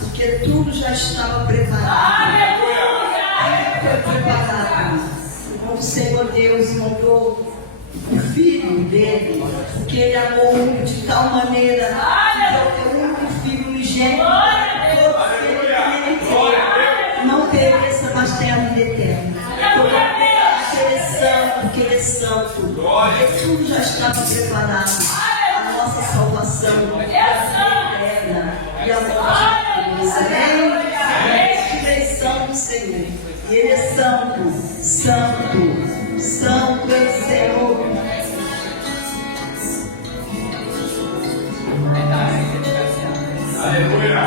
Porque tudo já estava preparado. Foi preparado. O Senhor Deus mandou o Filho dele, porque Ele amou o mundo de tal maneira que o único Filho unigênito, não pereça, mas tenha a vida eterna. Porque Ele é santo. Tudo já estava preparado. A nossa salvação eterna e a morte. Amém? Ressurreição do Senhor. E Ele é santo, santo, santo é o Senhor. Aleluia.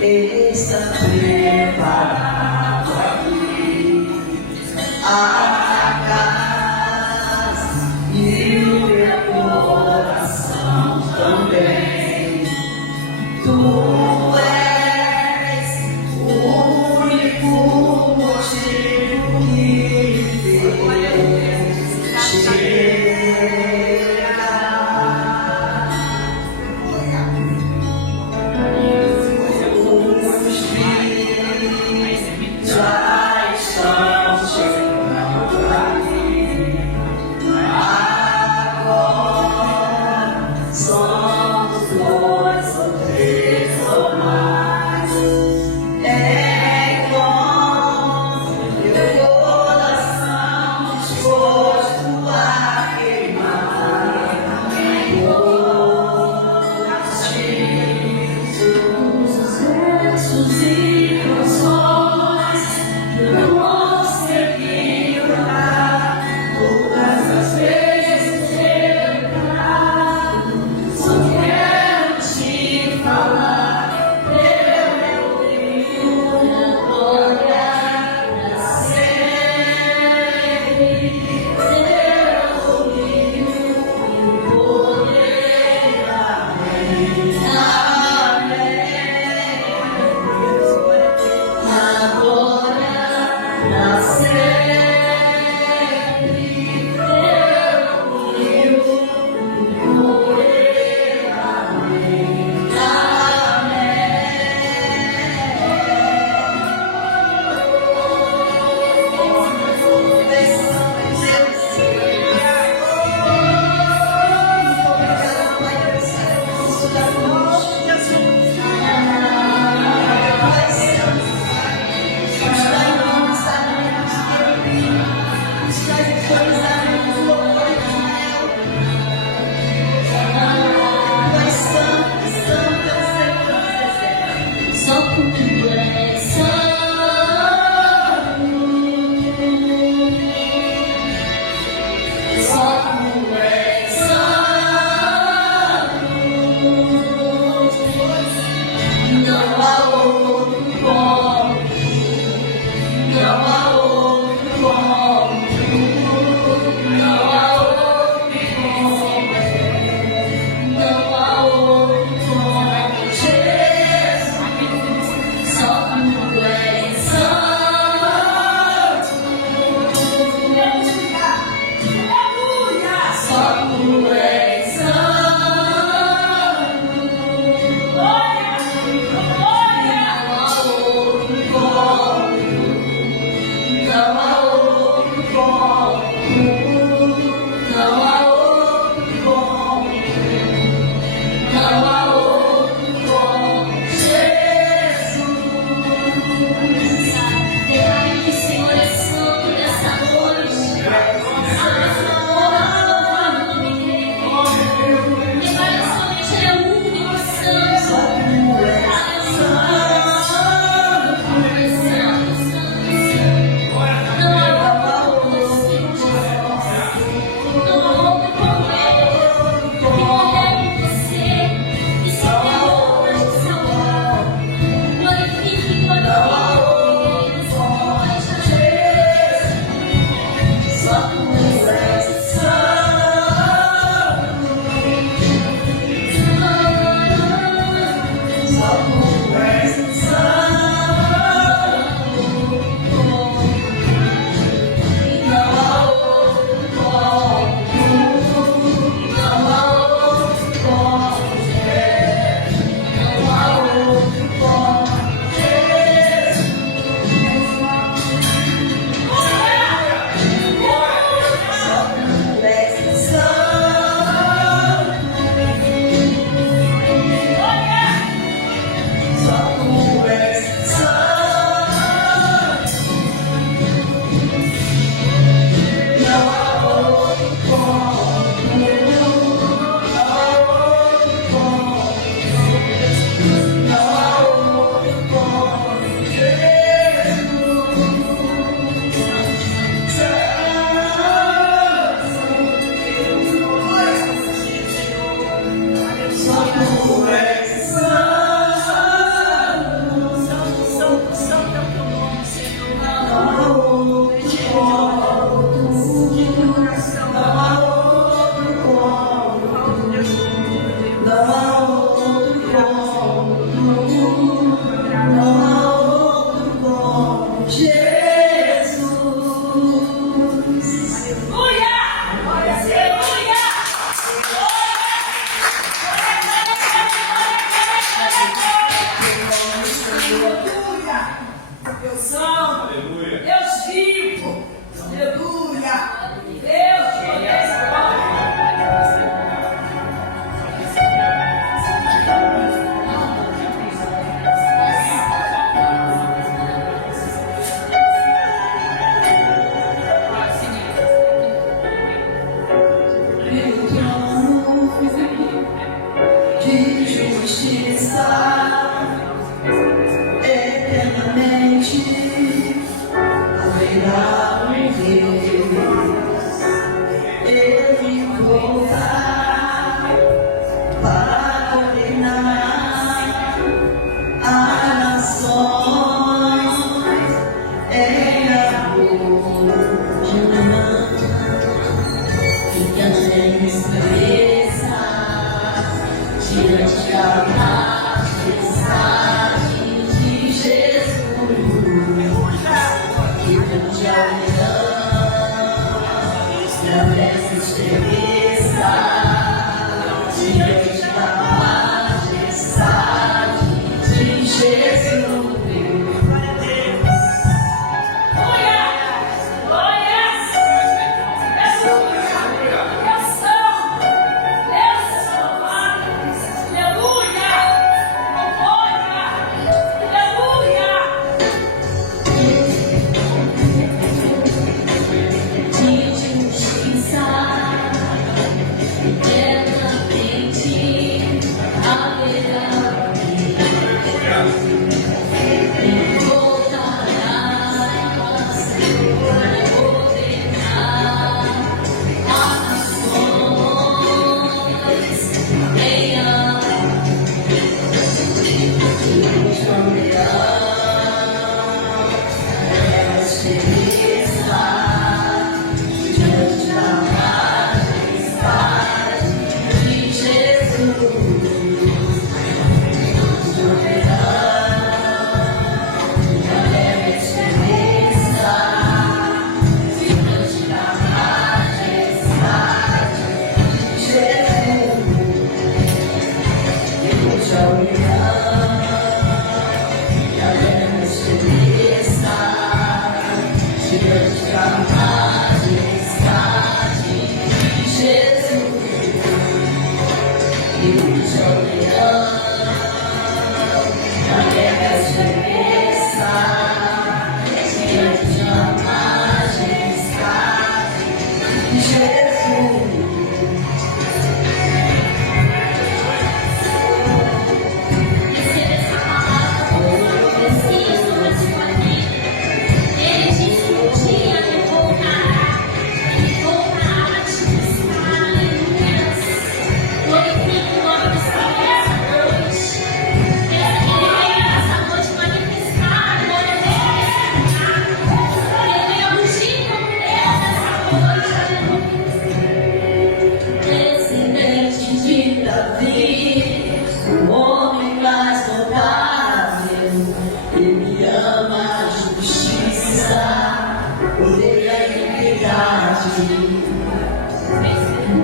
Ele está preparado aqui. A casa e o meu coração também. Tu és o único motivo que fez chegar. O Espírito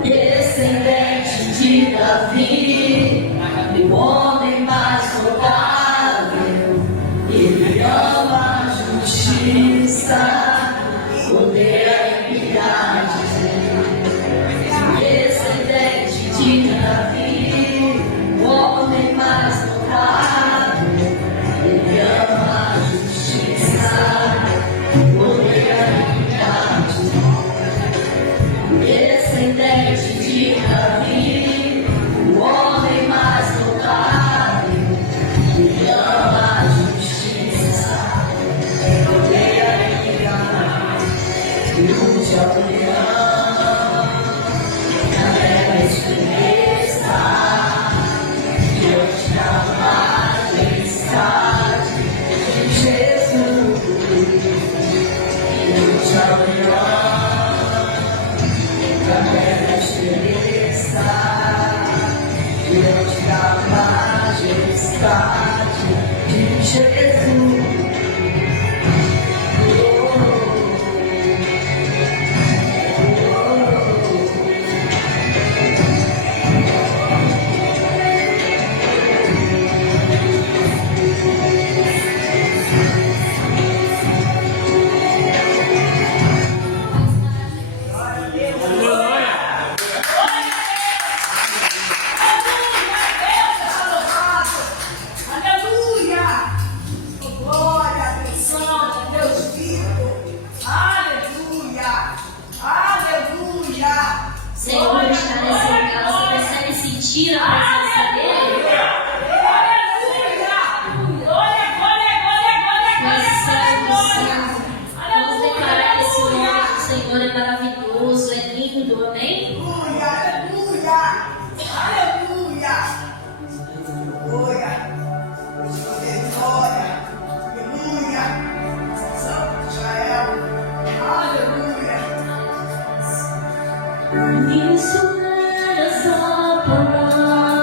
Descendente de Davi, o homem mais notável, ele ama a justiça, odeia a iniquidade. Descendente de Davi, o homem mais notável, ele ama a justiça, odeia a iniquidade. Descendente de Davi, o homem mais notável, ele ama a justiça, odeia a iniquidade. Ilude a união, na terra expressa, diante da majestade de Jesus. Ilude a união. Diante da majestade de Jesus. Senhor está nessa casa, você percebe sentir a presença dele? Vamos declarar que esse nome do Senhor é maravilhoso, é lindo, amém? Isso é essa palavra.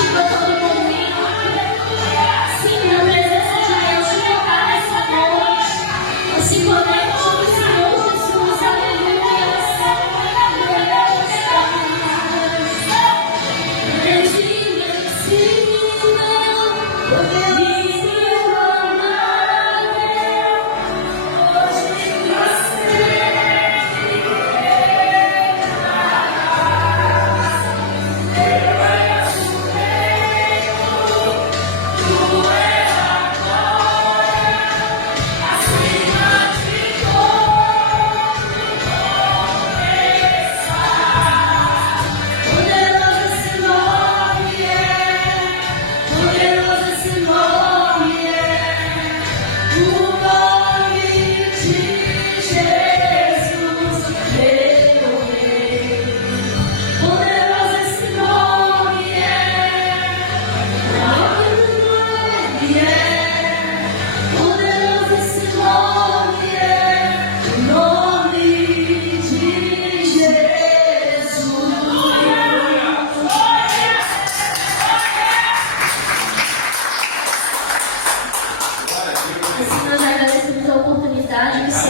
contigo a todo momento. Sim, na presença de Deus, te tocar nessa noite. Se conecte com o Senhor Jesus,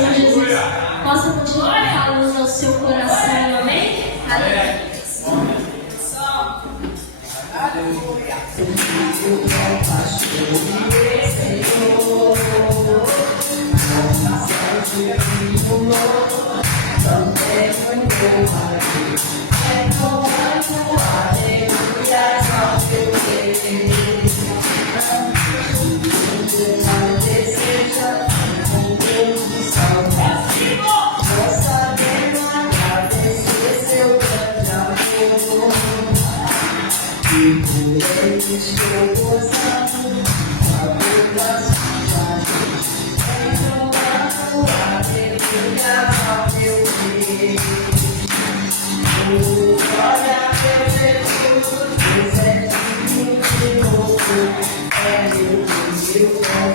aleluia. Possa continuar falando ao seu coração, amém? Aleluia. Estou gozando a vida renovando a aleluia ao meu Deus. Olha meu Jesus, Deus é digno de louvor, é meu Deus, meu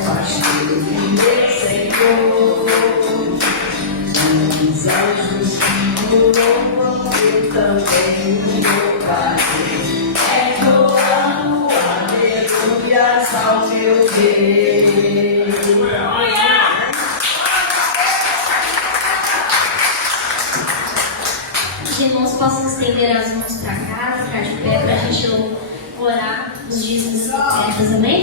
pastor e meu Senhor. Os anjos que o louvam, eu também o louvarei. Ao meu Deus. Os irmãos possam estender as mãos para cá, ficar de pé para a gente orar os dízimos e ofertas, amém?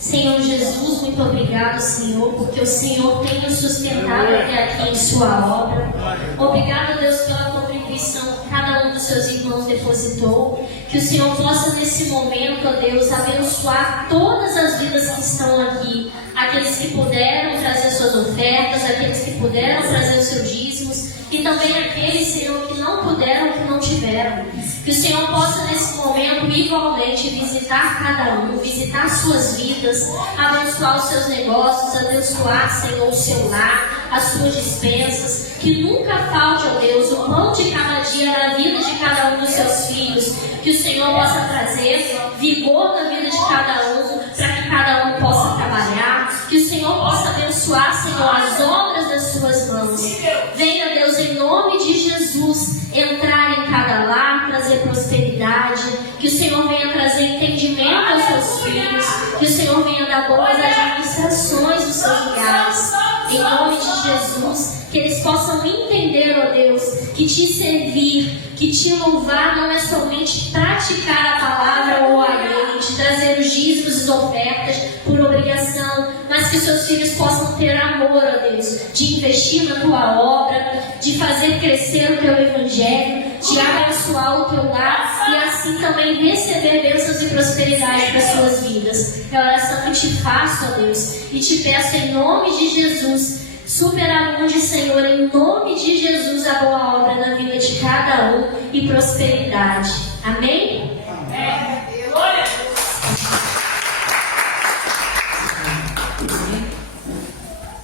Senhor Jesus, muito obrigado, Senhor, porque o Senhor tem nos sustentado até aqui em sua obra. Obrigado, Deus, pela contribuição que cada um dos seus irmãos depositou. Que o Senhor possa, nesse momento, ó Deus, abençoar todas as vidas que estão aqui. Aqueles que puderam trazer suas ofertas, aqueles que puderam trazer os seus dízimos, e também aqueles, Senhor, que não puderam, que não tiveram. Que o Senhor possa, nesse momento, igualmente visitar cada um, visitar suas vidas, abençoar os seus negócios, abençoar, Senhor, o seu lar, as suas dispensas. Que nunca falte, ó Deus, o pão de cada dia na vida de cada um dos seus filhos. Que o Senhor possa trazer vigor na vida de cada um, para que cada um possa trabalhar. Que o Senhor possa abençoar, Senhor, as obras das suas mãos. Venha, Deus, em nome de Jesus, entrar em cada lar, trazer prosperidade. Que o Senhor venha trazer entendimento aos seus filhos. Que o Senhor venha dar boas administrações dos seus lugares. Em nome de Jesus, que eles possam entender, ó Deus, que te servir, que te louvar não é somente praticar a palavra ou a lei, de trazer os dízimos e as ofertas por obrigação, mas que seus filhos possam ter amor, ó Deus, de investir na tua obra, de fazer crescer o teu evangelho, de abençoar o teu lar e assim também receber bênçãos e prosperidade para suas vidas. É a oração que te faço, ó Deus, e te peço em nome de Jesus. Superabunde, Senhor, em nome de Jesus, a boa obra na vida de cada um e prosperidade. Amém? Amém. Glória a Deus.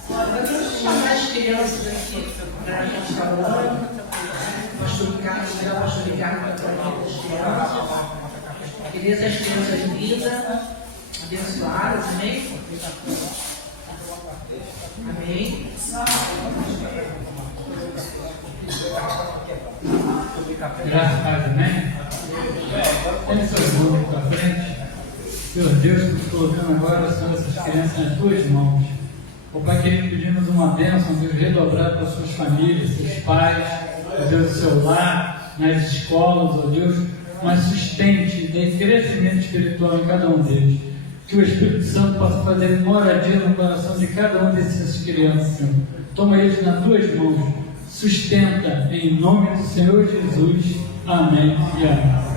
Vamos chamar as crianças aqui para nós falando. Pastor Ricardo, pastor Ricardo, para as crianças. Queria as crianças lindas, abençoadas, amém? Amém. Graças a Deus, amém? Tem suas mãos aqui para frente. Meu Deus, nos colocando agora, Senhor, essas crianças nas tuas mãos. Ó Pai querido, pedimos uma bênção, Deus, redobrada para suas famílias, seus pais, ó Deus, do seu lar, nas escolas, ó Deus, mas sustente, dê crescimento espiritual em cada um deles. Que o Espírito Santo possa fazer moradia no coração de cada um dessas crianças, Senhor. Toma eles nas tuas mãos, sustenta, em nome do Senhor Jesus. Amém e amém.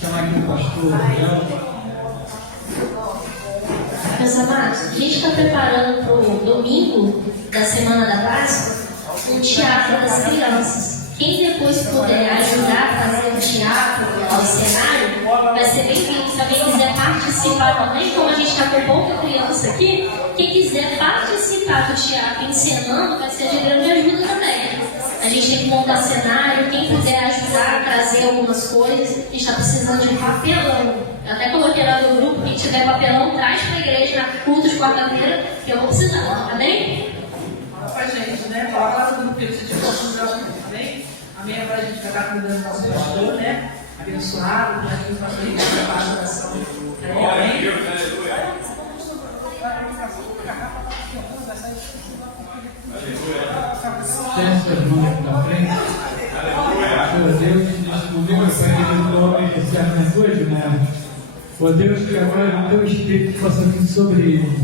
Chama aqui o pastor Léo. Meus amados, a gente está preparando para o domingo da Semana da Páscoa um teatro das crianças. Quem depois puder ajudar a fazer o teatro ao cenário, vai ser bem-vindo. Se alguém quiser participar também, como a gente está com pouca criança aqui, quem quiser participar do teatro encenando, vai ser de grande ajuda também. A gente tem que montar cenário, quem puder ajudar a trazer algumas coisas, a gente está precisando de papelão. Eu até coloquei lá no grupo, quem tiver papelão, traz para a igreja na culto de quarta-feira, que eu vou precisar, tá bem? Fala pra gente, né? Fala lá no grupo que você tiver também. Amém? Agora a gente vai estar cuidando do nosso pastor, né? Abençoado, para a gente fazer a parte da oração. Amém? Tem suas mãos aqui na frente. Meu Deus, nesse momento, Pai querido, coloque esse ar nas tuas mãos. Ó Deus, que agora o teu Espírito possa vir sobre ele.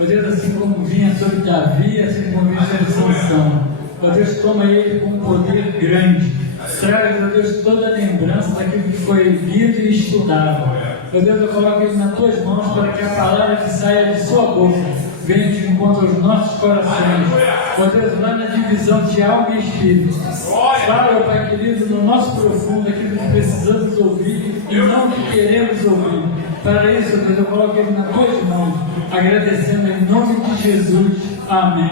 Ó Deus, assim como vinha sobre Davi, assim como vinha sobre Sansão. Ó Deus, toma ele com um poder grande. Traz, ó Deus, toda a lembrança daquilo que foi lido e estudado. Ó Deus, eu coloco ele nas tuas mãos para que a palavra que saia de sua boca venha de encontro aos nossos corações. Ó Deus, lá na divisão de alma e espírito. Fala, Pai querido, no nosso profundo, aquilo que precisamos ouvir e não que queremos ouvir. Para isso, Deus, eu coloco ele nas tuas mãos, agradecendo em nome de Jesus. Amém.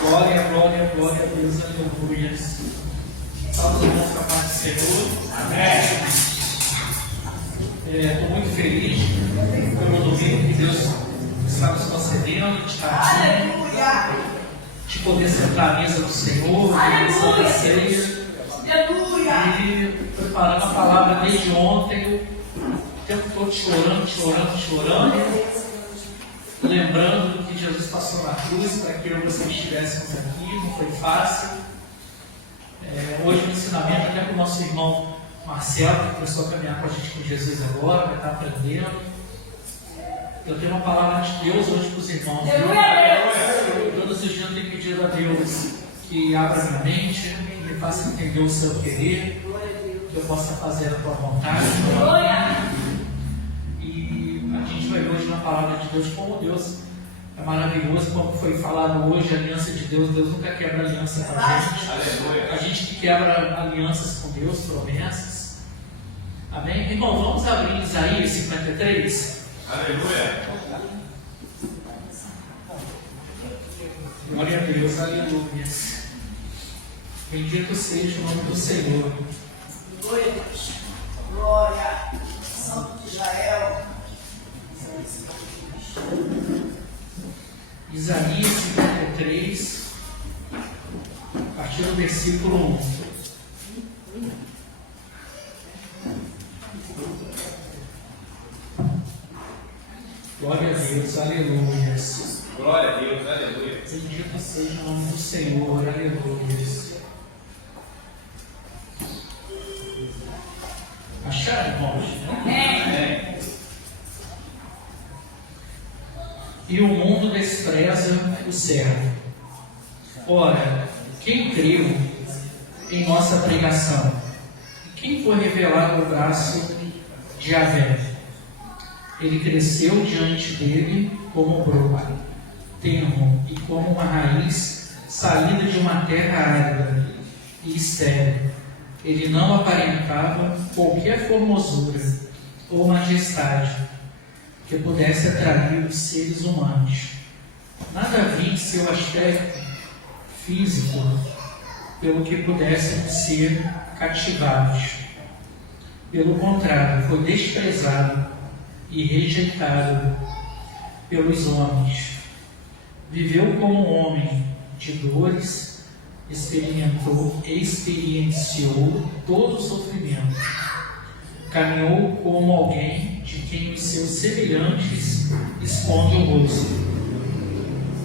Glória, glória, glória a Deus, aleluia. Salve o nosso Pai do Senhor. Amém. Estou muito feliz pelo domingo que Deus está nos concedendo, de estar aqui, de poder sentar à mesa do Senhor, de Santa Ceia. E preparando a palavra desde ontem, o tempo todo chorando, lembrando do que Jesus passou na cruz para que eu e vocês estivéssemos aqui. Não foi fácil. Hoje o ensinamento até para o nosso irmão Marcelo, que começou a caminhar com a gente com Jesus agora, vai estar aprendendo. Eu tenho uma palavra de Deus hoje para os irmãos. Todos os dias eu tenho pedido a Deus que abra minha mente, que me faça entender o seu querer, que eu possa fazer a tua vontade. E a gente vai ver hoje na palavra de Deus como Deus é maravilhoso, como foi falado hoje, a aliança de Deus. Deus nunca quebra aliança com a gente. A gente que quebra alianças com Deus, promessas. Amém? Irmão, vamos abrir Isaías 53. Aleluia. Glória a Deus, aleluia. Bendito seja o nome do Senhor. Glória, Santo de Israel. Isaías 53, a partir do versículo 1. Glória a Deus, aleluia. Glória a Deus, aleluia. Bendito seja o nome do Senhor, aleluia. Acharam, irmãos? Amém. E o mundo despreza o servo. Ora, quem creu em nossa pregação? Quem foi revelado o braço de Javé? Ele cresceu diante dele como um broto, tenro e como uma raiz saída de uma terra árida e estéril. Ele não aparentava qualquer formosura ou majestade que pudesse atrair os seres humanos. Nada havia em seu aspecto físico pelo que pudessem ser cativados. Pelo contrário, foi desprezado e rejeitado pelos homens. Viveu como homem de dores, experienciou todo o sofrimento. Caminhou como alguém de quem os seus semelhantes escondem o rosto.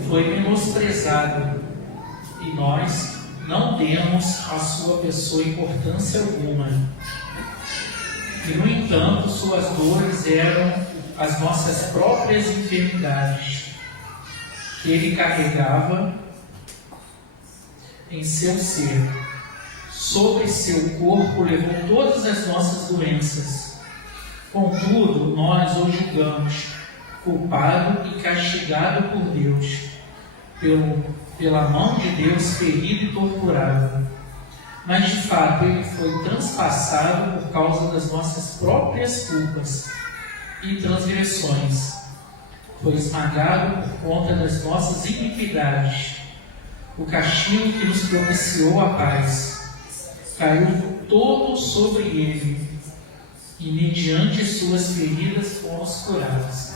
Foi menosprezado e nós não demos à sua pessoa importância alguma. E, no entanto, suas dores eram as nossas próprias enfermidades, que ele carregava em seu ser. Sobre seu corpo levou todas as nossas doenças. Contudo, nós o julgamos culpado e castigado por Deus, pela mão de Deus ferido e torturado. Mas de fato ele foi transpassado por causa das nossas próprias culpas e transgressões. Foi esmagado por conta das nossas iniquidades. O castigo que nos propiciou a paz caiu todo sobre ele, e mediante suas feridas fomos curados.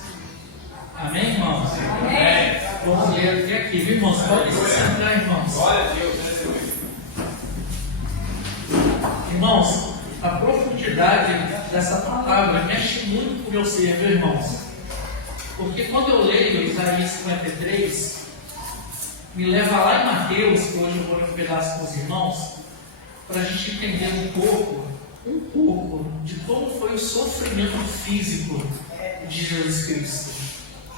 Amém, irmãos? Amém. Vamos ler até aqui, viu, irmãos? Pode se sentar, irmãos. Glória a Deus, aleluia. Irmãos, a profundidade dessa palavra mexe muito com o meu ser, viu, irmãos? Porque quando eu leio Isaías 53, me leva lá em Mateus, que hoje eu vou ler um pedaço com os irmãos, para a gente entender um pouco de como foi o sofrimento físico de Jesus Cristo.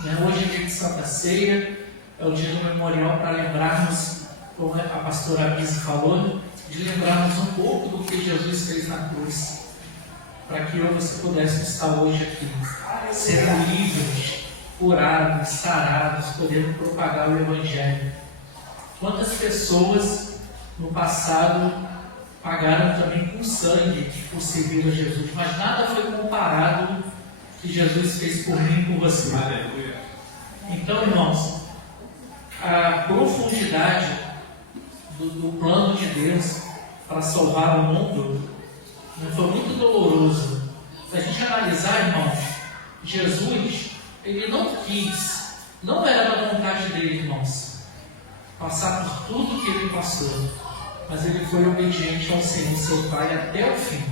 Hoje é dia de Santa Ceia, é o dia do memorial para lembrarmos, como a pastora Abis falou, de lembrarmos um pouco do que Jesus fez na cruz, para que eu e você pudéssemos estar hoje aqui, sendo livres, curados, sarados, podendo propagar o Evangelho. Quantas pessoas no passado pagaram também com sangue por servir a Jesus, mas nada foi comparado ao que Jesus fez por mim e por você. Aleluia. Então, irmãos, a profundidade do plano de Deus para salvar o mundo foi muito doloroso. Se a gente analisar, irmãos, Jesus, ele não quis, não era da vontade dele, irmãos, passar por tudo que ele passou, mas ele foi obediente ao Senhor, seu Pai, até o fim.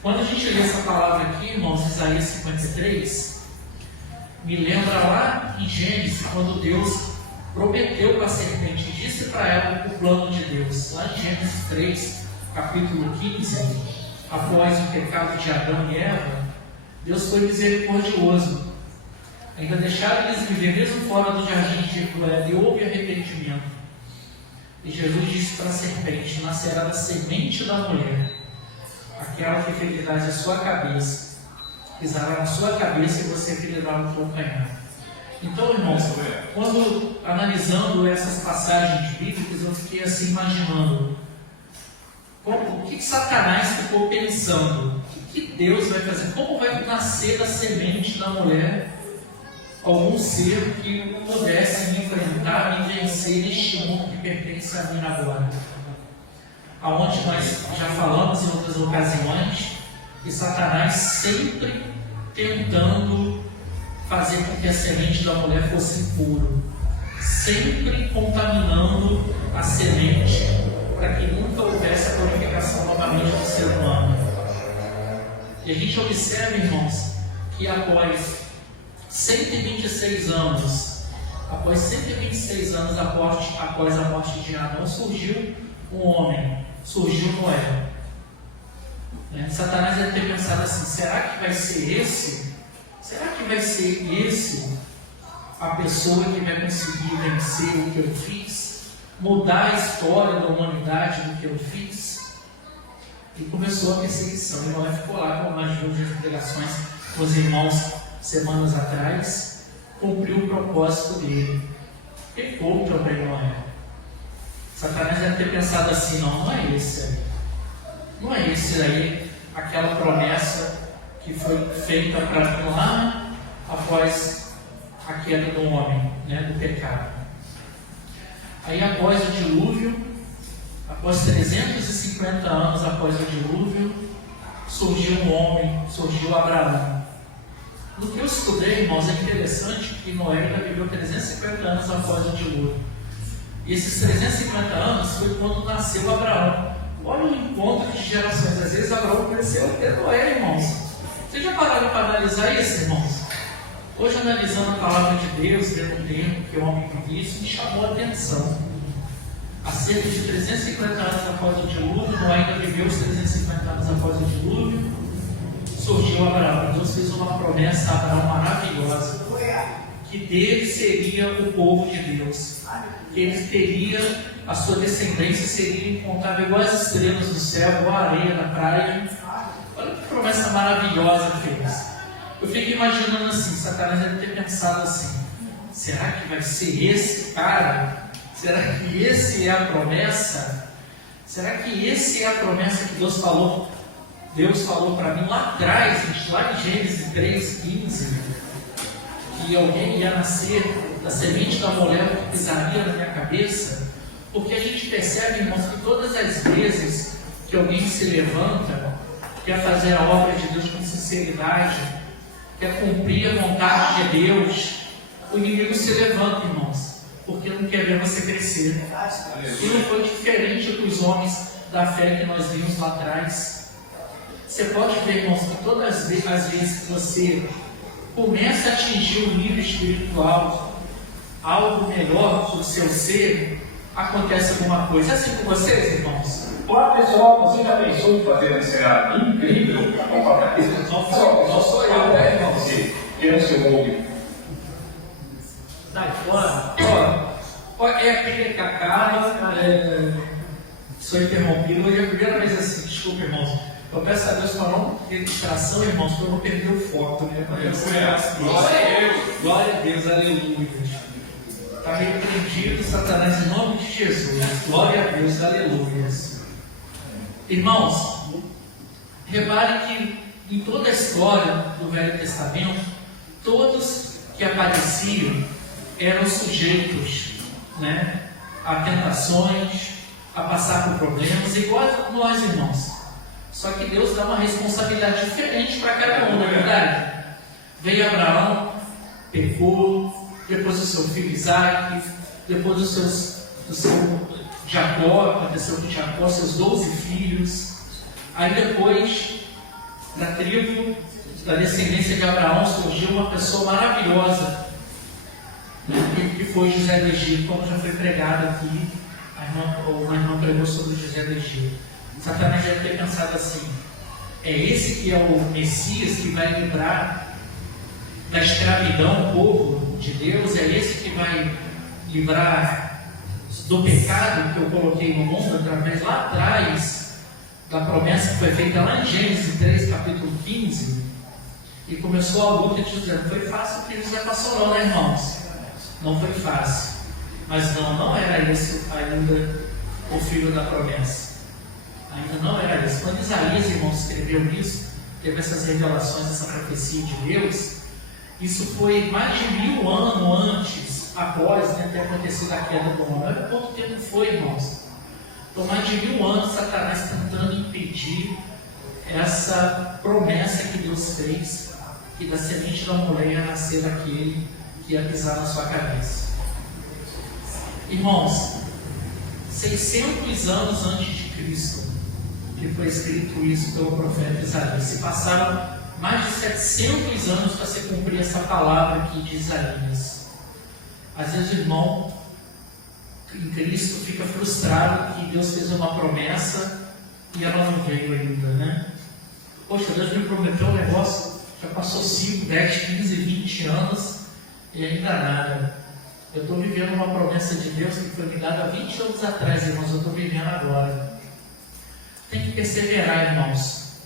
Quando a gente lê essa palavra aqui, irmãos, Isaías 53, me lembra lá em Gênesis, quando Deus prometeu para a serpente, disse para ela o plano de Deus. Lá em Gênesis 3, capítulo 15, após o pecado de Adão e Eva, Deus foi misericordioso. Ainda deixaram eles viver mesmo fora do jardim de Éden, e houve arrependimento. E Jesus disse para a serpente: nascerá da semente da mulher, aquela que ferirás a sua cabeça, pisará na sua cabeça e você ferirá no calcanhar. Então, irmãos, quando analisando essas passagens bíblicas, eu fiquei assim imaginando o que Satanás ficou pensando, o que Deus vai fazer, como vai nascer da semente da mulher algum ser que pudesse me enfrentar e vencer este mundo que pertence a mim agora. Aonde nós já falamos em outras ocasiões que Satanás sempre tentando fazer com que a semente da mulher fosse impura, sempre contaminando a semente para que nunca houvesse a purificação novamente do ser humano. E a gente observa, irmãos, que após 126 anos após a morte de Adão, surgiu um homem, surgiu Noé. Satanás deve ter pensado assim: será que vai ser esse? Será que vai ser esse a pessoa que vai conseguir vencer o que eu fiz? Mudar a história da humanidade do que eu fiz? E começou a perseguição. E Noé ficou lá, como nós vimos nas pregações com os irmãos semanas atrás, cumpriu o propósito dele. Pecou também Noé. Satanás deve ter pensado assim: não é esse aí. Não é esse aí, aquela promessa que foi feita para mim lá após a queda do homem, do pecado. Aí após o dilúvio, após 350 anos após o dilúvio, surgiu um homem, surgiu Abraão. eu estudei, irmãos, é interessante que Noé ainda viveu 350 anos após o dilúvio. E esses 350 anos foi quando nasceu Abraão. Olha o encontro de gerações. Às vezes Abraão cresceu até Noé, irmãos. Vocês já pararam para analisar isso, irmãos? Hoje, analisando a palavra de Deus, dentro do tempo que o homem vivia, isso me chamou a atenção. Há cerca de 350 anos após o dilúvio, Noé ainda viveu os 350 anos após o dilúvio, surgiu Abraão. Deus fez uma promessa a Abraão maravilhosa, que dele seria o povo de Deus, que ele teria, a sua descendência seria incontável, igual as estrelas do céu, igual a areia da praia. Olha que promessa maravilhosa que fez. Eu fico imaginando assim, Satanás deve ter pensado assim: será que vai ser esse cara? Será que esse é a promessa? Será que esse é a promessa que Deus falou? Deus falou para mim lá atrás, lá em Gênesis 3:15, que alguém ia nascer da semente da mulher que pisaria na minha cabeça. Porque a gente percebe, irmãos, que todas as vezes que alguém se levanta, quer fazer a obra de Deus com sinceridade, quer cumprir a vontade de Deus, o inimigo se levanta, irmãos, porque não quer ver você crescer. E não foi diferente dos homens da fé que nós vimos lá atrás. Você pode ver, irmãos, que todas as vezes que você começa a atingir um nível espiritual, algo melhor para o seu ser, acontece alguma coisa. É assim com vocês, irmãos? Olá pessoal, você já pensou em fazer um cenário incrível para comparar isso? Não sou eu, né, irmão? Que é o seu mundo. Sai fora. Ó, é aquele que acaba. Sou interrompido. Hoje é a primeira vez assim, desculpa, irmãos. Eu peço a Deus para não ter distração, irmãos, para eu não perder o foco, né? Glória a Deus. Glória a Deus, aleluia. Está repreendido, Satanás, em nome de Jesus. Glória a Deus, aleluia. Irmãos, reparem que em toda a história do Velho Testamento, todos que apareciam eram sujeitos, né, a tentações, a passar por problemas, igual a nós, irmãos. Só que Deus dá uma responsabilidade diferente para cada um, não é verdade? Veio Abraão, pecou, depois o seu filho Isaac, depois do seu Jacó, aconteceu com Jacó, seus 12 filhos. Aí depois, da tribo, da descendência de Abraão, surgiu uma pessoa maravilhosa, né, que foi José do Egito, como já foi pregado aqui. Uma irmã pregou sobre José do Egito. Satanás deve ter pensado assim: é esse que é o Messias que vai livrar da escravidão o povo de Deus? É esse que vai livrar do pecado que eu coloquei no mundo através lá atrás da promessa que foi feita lá em Gênesis 3, capítulo 15? E começou a luta de José. Não foi fácil o que José passou não, né, irmãos? Não foi fácil. Mas não era esse ainda o filho da promessa. Ainda não era esse. Quando Isaías, irmãos, escreveu isso, teve essas revelações, essa profecia de Deus, isso foi mais de 1000 anos antes, após, né, ter acontecido a queda do homem. Olha quanto tempo foi, irmãos. Então, mais de 1000 anos, Satanás tentando impedir essa promessa que Deus fez, que da semente da mulher ia nascer daquele que ia pisar na sua cabeça. Irmãos, 600 anos antes de Cristo, que foi escrito isso pelo profeta Isaías, se passaram mais de 700 anos para se cumprir essa palavra aqui de Isaías. Às vezes o irmão em Cristo fica frustrado que Deus fez uma promessa e ela não veio ainda, né? Poxa, Deus me prometeu um negócio, já passou 5, 10, 15, 20 anos e ainda nada. Eu estou vivendo uma promessa de Deus que foi me dada há 20 anos atrás, irmãos, eu estou vivendo agora. Tem que perseverar, irmãos.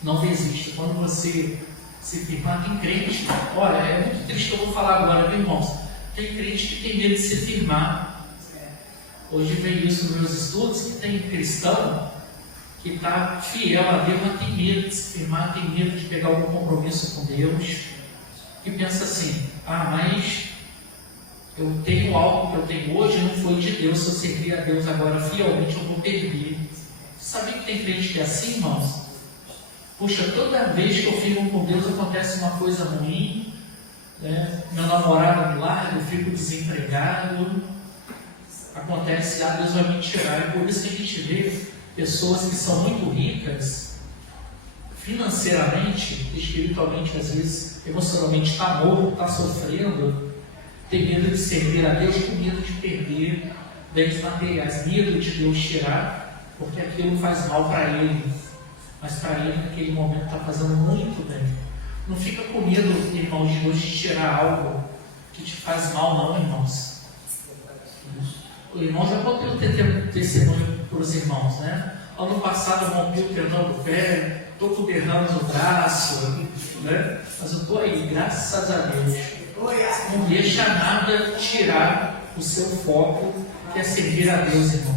Não desiste. Quando você se firmar, tem crente. Olha, é muito triste que eu vou falar agora, viu, irmãos? Tem crente que tem medo de se firmar. Hoje veio isso nos meus estudos, que tem cristão que está fiel a Deus, mas tem medo de se firmar, tem medo de pegar algum compromisso com Deus, e pensa assim: mas eu tenho algo que eu tenho hoje, não foi de Deus. Se eu servir a Deus agora fielmente, eu vou perder. Sabe que tem crente que é assim, irmãos? Puxa, toda vez que eu firmo com Deus acontece uma coisa ruim, né? Meu namorado me larga, eu fico desempregado. Acontece, Deus vai me tirar. E por isso que a gente vê pessoas que são muito ricas, financeiramente, espiritualmente, às vezes, emocionalmente, está morto, está sofrendo, tem medo de servir a Deus, com medo de perder bens materiais, medo de Deus tirar, porque aquilo faz mal para ele. Mas para ele, naquele momento, está fazendo muito bem. Não fica com medo, irmãos, de Deus te tirar algo que te faz mal, não, irmãos. O irmão já pode ter testemunho para os irmãos, né? Ano passado eu rompi o tendão do pé, estou com derrame no braço, né? Mas eu estou aí, graças a Deus. Não deixa nada tirar o seu foco, que é servir a Deus, irmão.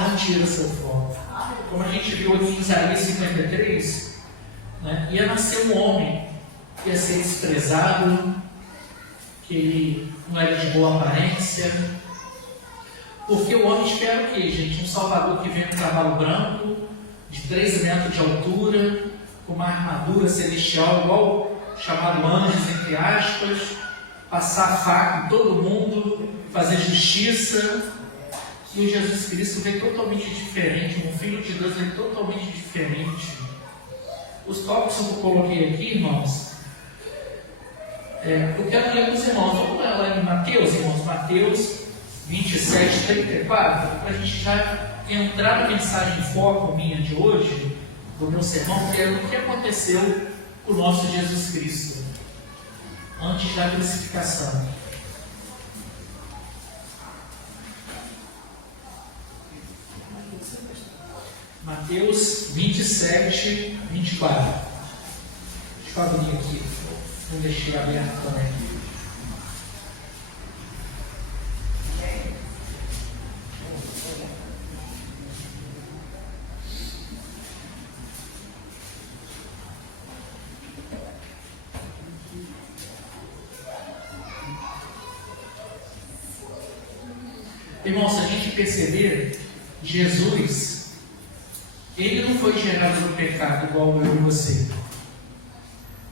Não tira seu foco. Como a gente viu aqui em Isaías 53, né? Ia nascer um homem que ia ser desprezado, que ele não era de boa aparência. Porque o homem espera o quê, gente? Um Salvador que vem com cavalo branco, de 3 metros de altura, com uma armadura celestial, igual chamado anjos, entre aspas, passar a faca em todo mundo, fazer justiça. E o Jesus Cristo veio totalmente diferente, um Filho de Deus veio totalmente diferente. Os tópicos que eu coloquei aqui, irmãos, eu quero ler com os irmãos. Vamos lá em Mateus, irmãos, Mateus 27, 34, para a gente já entrar na mensagem de foco minha de hoje, do meu sermão, que é o que aconteceu com o nosso Jesus Cristo, antes da crucificação. Mateus 27, 24. Deixa eu abrir aqui, não deixei aberto também. Irmão, se a gente perceber, Jesus, ele não foi gerado no pecado igual eu e você.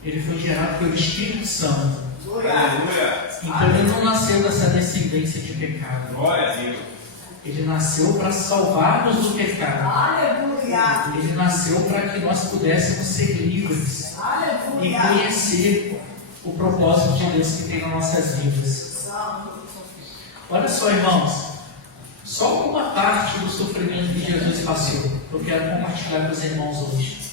Ele foi gerado pelo Espírito Santo. Então ele não nasceu dessa descendência de pecado. Ele nasceu para salvar-nos do pecado. Ele nasceu para que nós pudéssemos ser livres e conhecer o propósito de Deus que tem nas nossas vidas. Olha só, irmãos. Só uma parte do sofrimento que Jesus passou, eu quero compartilhar com os irmãos hoje.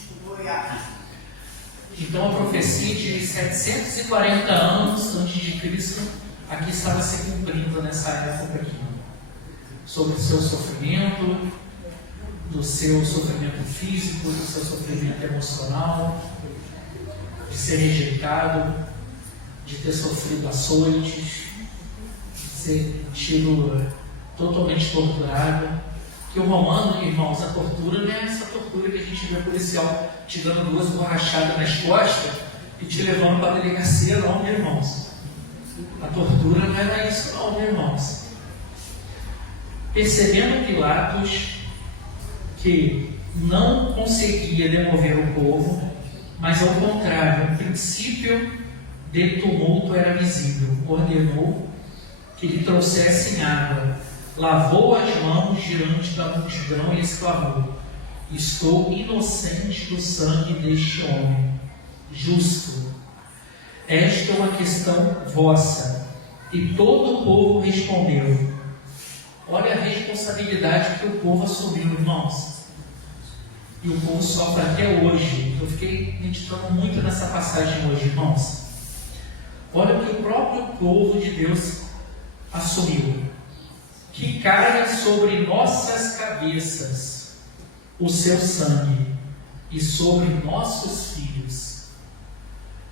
Então a profecia de 740 anos antes de Cristo, aqui estava se cumprindo nessa época aqui. Sobre o seu sofrimento, do seu sofrimento físico, do seu sofrimento emocional, de ser rejeitado, de ter sofrido açoites, de ser tido totalmente torturado. Que o romano, irmãos, a tortura não é essa tortura que a gente vê policial te dando 2 borrachadas nas costas e te levando para a delegacia, não, meus irmãos. A tortura não era isso, não, meus irmãos. Percebendo Pilatos que não conseguia demover o povo, mas ao contrário, um princípio de tumulto era visível, ordenou que lhe trouxessem água. Lavou as mãos diante da multidão e exclamou: estou inocente do sangue deste homem, justo. Esta é uma questão vossa. E todo o povo respondeu. Olha a responsabilidade que o povo assumiu, irmãos. E o povo sofre até hoje. Eu fiquei meditando muito nessa passagem hoje, irmãos. Olha o que o próprio povo de Deus assumiu. Que caia sobre nossas cabeças o seu sangue e sobre nossos filhos.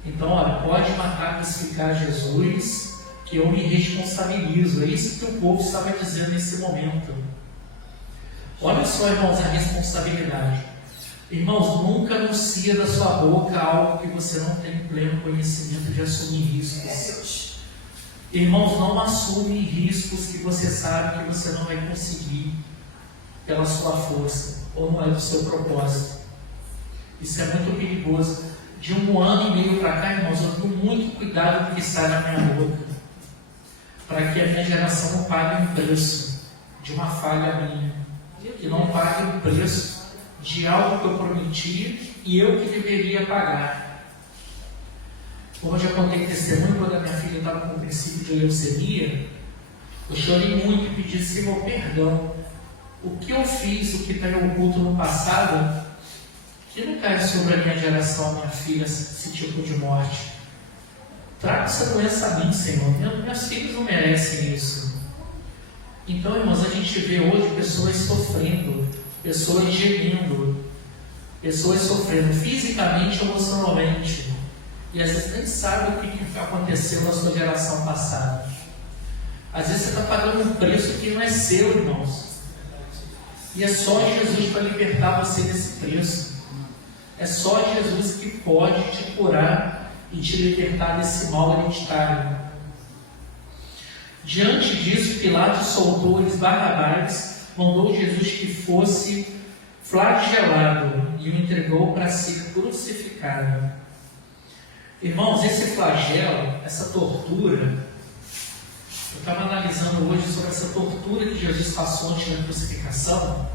Então, olha, pode matar, crucificar Jesus, que eu me responsabilizo. É isso que o povo estava dizendo nesse momento. Olha só, irmãos, a responsabilidade. Irmãos, nunca anuncie da sua boca algo que você não tem pleno conhecimento de assumir riscos. Irmãos, não assume riscos que você sabe que você não vai conseguir pela sua força ou não é do seu propósito. Isso é muito perigoso. De 1 ano e meio para cá, irmãos, eu tenho muito cuidado com o que sai da minha boca, para que a minha geração não pague um preço de uma falha minha, que não pague um preço de algo que eu prometi e eu que deveria pagar. Como eu já contei testemunho, quando a minha filha estava com o princípio de leucemia, eu chorei muito e pedi, Senhor, perdão. O que eu fiz, o que está oculto no passado, que não cai sobre a minha geração, minha filha, esse tipo de morte. Traga essa doença a mim, Senhor. Meus filhos não merecem isso. Então, irmãos, a gente vê hoje pessoas sofrendo, pessoas gemendo, pessoas sofrendo fisicamente e emocionalmente. E às vezes nem sabe o que aconteceu na sua geração passada. Às vezes você está pagando um preço que não é seu, irmãos. E é só Jesus para libertar você desse preço. É só Jesus que pode te curar e te libertar desse mal hereditário. Diante disso, Pilatos soltou eles Barrabás, mandou Jesus que fosse flagelado e o entregou para ser crucificado. Irmãos, esse flagelo, essa tortura, eu estava analisando hoje sobre essa tortura que Jesus passou antes da crucificação.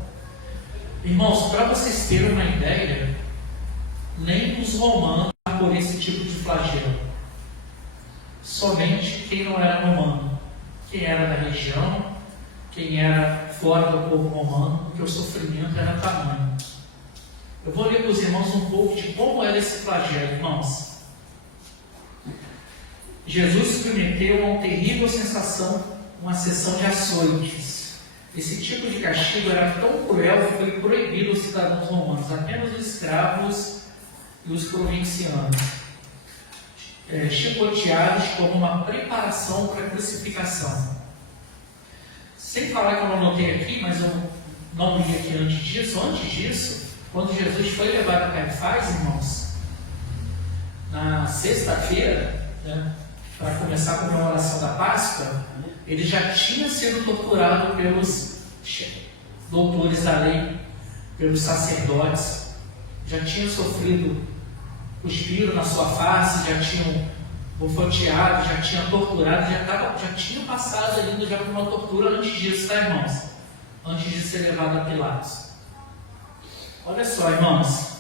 Irmãos, para vocês terem uma ideia, nem os romanos por esse tipo de flagelo. Somente quem não era romano, quem era da região, quem era fora do povo romano, porque o sofrimento era tamanho. Eu vou ler para os irmãos um pouco de como era esse flagelo, irmãos. Jesus submeteu a uma terrível sensação, uma sessão de açoites. Esse tipo de castigo era tão cruel que foi proibido aos cidadãos romanos, apenas os escravos e os provincianos, chicoteados como uma preparação para a crucificação. Sem falar que eu não anotei aqui, mas eu não li aqui antes disso, quando Jesus foi levado a Caifás, irmãos, na sexta-feira, para começar a comemoração da Páscoa, ele já tinha sido torturado pelos doutores da lei, pelos sacerdotes, já tinha sofrido cuspido na sua face, já tinham bofeteado, já tinha torturado, já tinha passado ainda já por uma tortura antes disso, tá, irmãos? Antes de ser levado a Pilatos. Olha só, irmãos,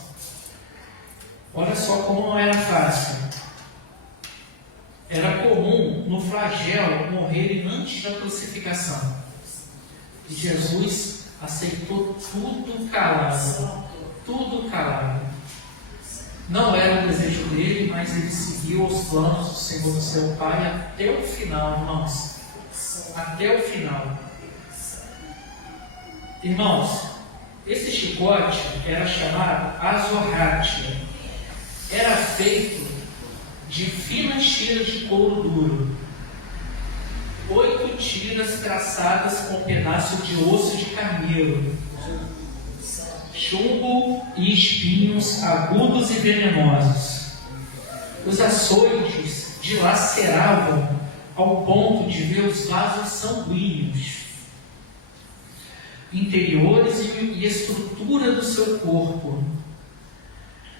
olha só como não era fácil. Era comum no flagelo morrerem antes da crucificação. E Jesus aceitou tudo calado. Tudo calado. Não era o desejo dele, mas ele seguiu os planos do Senhor, do seu Pai, até o final, irmãos. Até o final. Irmãos, esse chicote era chamado azorratia. Era feito de finas tiras de couro duro, 8 tiras traçadas com um pedaço de osso de carneiro, chumbo e espinhos agudos e venenosos. Os açoites dilaceravam ao ponto de ver os vasos sanguíneos, interiores e estrutura do seu corpo.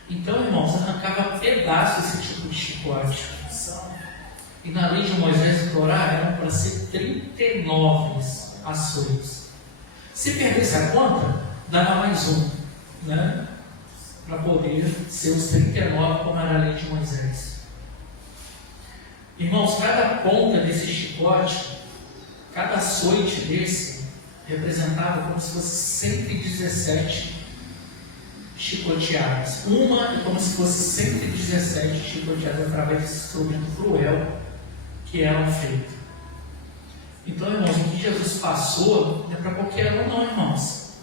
Então, irmãos, arrancava pedaços esse tipo de chicote. E na lei de Moisés e Torá eram para ser 39 açoites. Se perdesse a conta, dava mais um, né? Para poder ser os 39 como era a lei de Moisés. Irmãos, cada ponta desse chicote, cada açoite desse, representava como se fosse 117 chicoteadas. Uma é como se fosse 117 chicoteadas através desse instrumento cruel que eram feitos. Então, irmãos, o que Jesus passou não é para qualquer um, não, irmãos.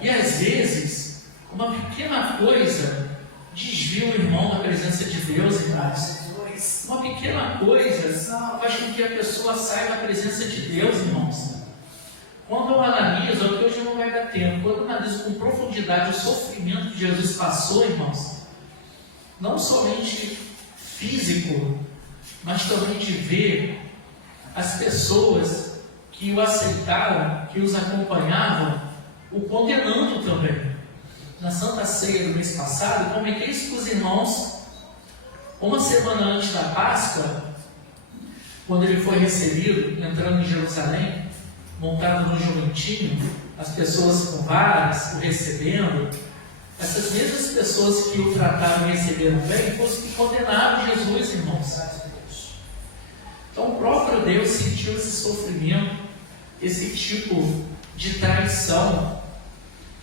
E às vezes, uma pequena coisa desvia o irmão da presença de Deus, irmãos. Uma pequena coisa faz com que a pessoa saia da presença de Deus, irmãos. Quando eu analiso, que hoje não vai dar tempo, quando eu analiso com profundidade o sofrimento que Jesus passou, irmãos, não somente físico, mas também de ver as pessoas que o aceitaram, que os acompanhavam, o condenando também. na Santa Ceia do mês passado, e comentei isso com os irmãos uma semana antes da Páscoa, quando ele foi recebido, entrando em Jerusalém, montado no jumentinho, as pessoas com varas o recebendo. Essas mesmas pessoas que o trataram e receberam bem foram os que condenaram Jesus, irmãos. Então o próprio Deus sentiu esse sofrimento, esse tipo de traição.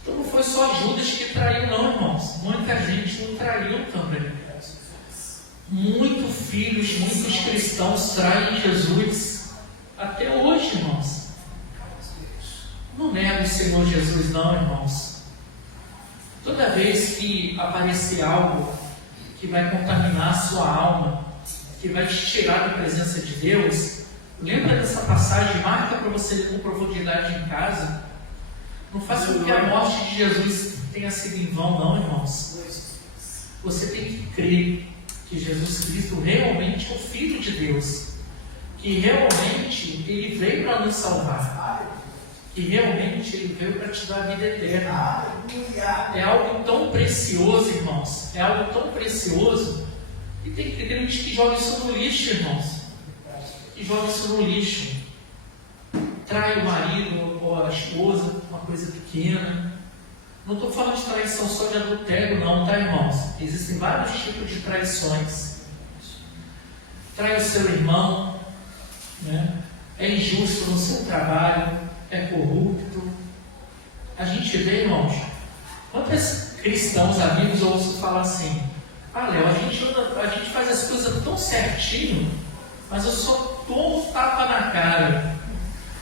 Então não foi só Judas que traiu, não, irmãos. Muita gente não traiu também. Muitos filhos, muitos cristãos traem Jesus até hoje, irmãos. Não nega o Senhor Jesus, não, irmãos. Toda vez que aparecer algo que vai contaminar a sua alma, que vai te tirar da presença de Deus, lembra dessa passagem, marca para você ler com profundidade em casa. Não faça com que a morte de Jesus tenha sido em vão, não, irmãos. Você tem que crer que Jesus Cristo realmente é o Filho de Deus, que realmente Ele veio para nos salvar, que realmente Ele veio para te dar a vida eterna. É algo tão precioso, irmãos, é algo tão precioso, e tem crente que joga isso no lixo, irmãos, que joga isso no lixo. Trai o marido ou a esposa, uma coisa pequena. Não estou falando de traição só de adultério, não, tá, irmãos? Existem vários tipos de traições. Trai o seu irmão, né? É injusto no seu trabalho, é corrupto. A gente vê, irmãos, quantos cristãos, amigos, eu ouço falar assim: ah, Léo, a gente faz as coisas tão certinho, mas eu só tomo um tapa na cara.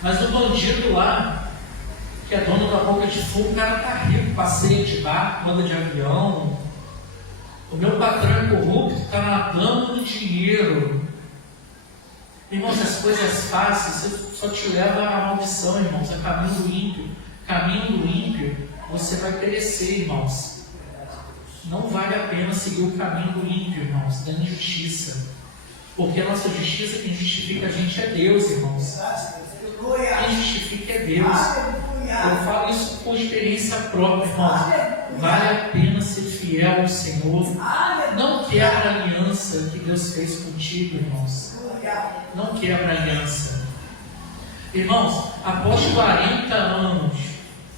Mas o bandido lá, que é dono da boca de fogo, o cara tá rico, passeia de barco, anda de avião. O meu patrão é corrupto, está nadando no dinheiro. Irmãos, as coisas fáceis só te leva à maldição, irmãos, é caminho do ímpio. Caminho do ímpio, você vai perecer, irmãos. Não vale a pena seguir o caminho do ímpio, irmãos, da injustiça. Porque a nossa justiça, quem justifica a gente é Deus, irmãos. Quem justifica é Deus. Eu falo isso por experiência própria, irmãos. Vale a pena ser fiel ao Senhor. Não quebra a aliança que Deus fez contigo, irmãos. Não quebra a aliança. Irmãos, após 40 anos,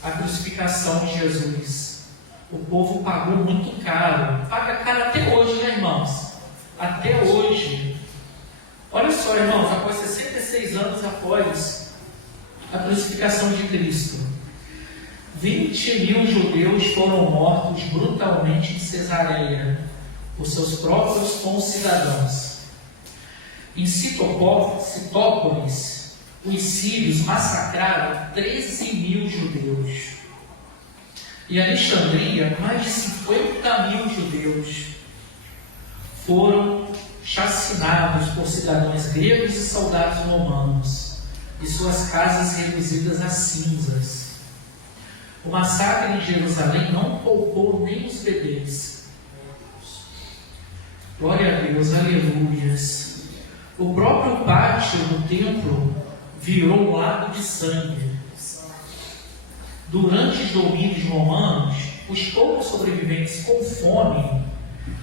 a crucificação de Jesus, o povo pagou muito caro. Paga caro até hoje, né, irmãos? Até hoje. Olha só, irmãos, após 66 anos após a crucificação de Cristo, 20.000 judeus foram mortos brutalmente em Cesareia por seus próprios concidadãos. Em Citópolis, os sírios massacraram 13.000 judeus. Em Alexandria, mais de 50.000 judeus foram chacinados por cidadãos gregos e soldados romanos, e suas casas reduzidas a cinzas. O massacre em Jerusalém não poupou nem os bebês. Glória a Deus, aleluias. O próprio pátio do templo virou um lago de sangue. Durante os domínios romanos, os poucos sobreviventes com fome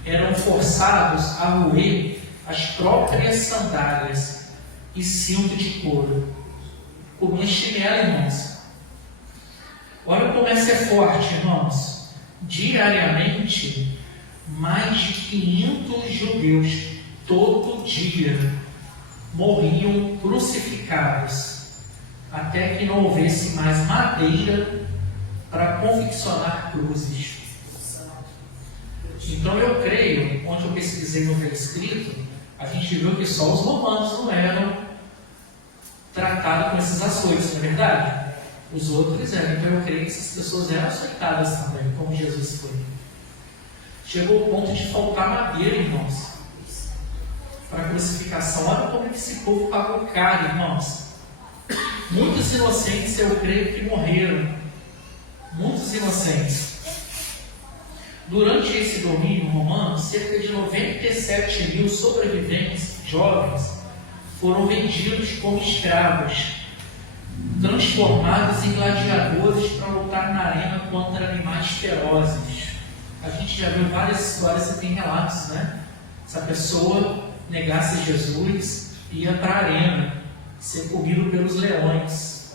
eram forçados a roer as próprias sandálias e cinto de couro. Comiam chinelo, irmãos. Olha como essa é forte, irmãos. Diariamente, mais de 500 judeus, todo dia, morriam crucificados, até que não houvesse mais madeira para confeccionar cruzes. Então eu creio, onde eu pesquisei no Velho Escrito, a gente viu que só os romanos não eram tratados com esses açoites, não é verdade? Os outros eram. Então eu creio que essas pessoas eram açoitadas também, como Jesus foi. Chegou ao ponto de faltar madeira, irmãos, para a crucificação. Olha como esse povo pagou caro, irmãos. Muitos inocentes, eu creio que morreram. Muitos inocentes. Durante esse domínio romano, cerca de 97.000 sobreviventes jovens foram vendidos como escravos transformados em gladiadores para lutar na arena contra animais ferozes. A gente já viu várias histórias e tem relatos, né? Se a pessoa negasse Jesus, ia para a arena, ser comido pelos leões.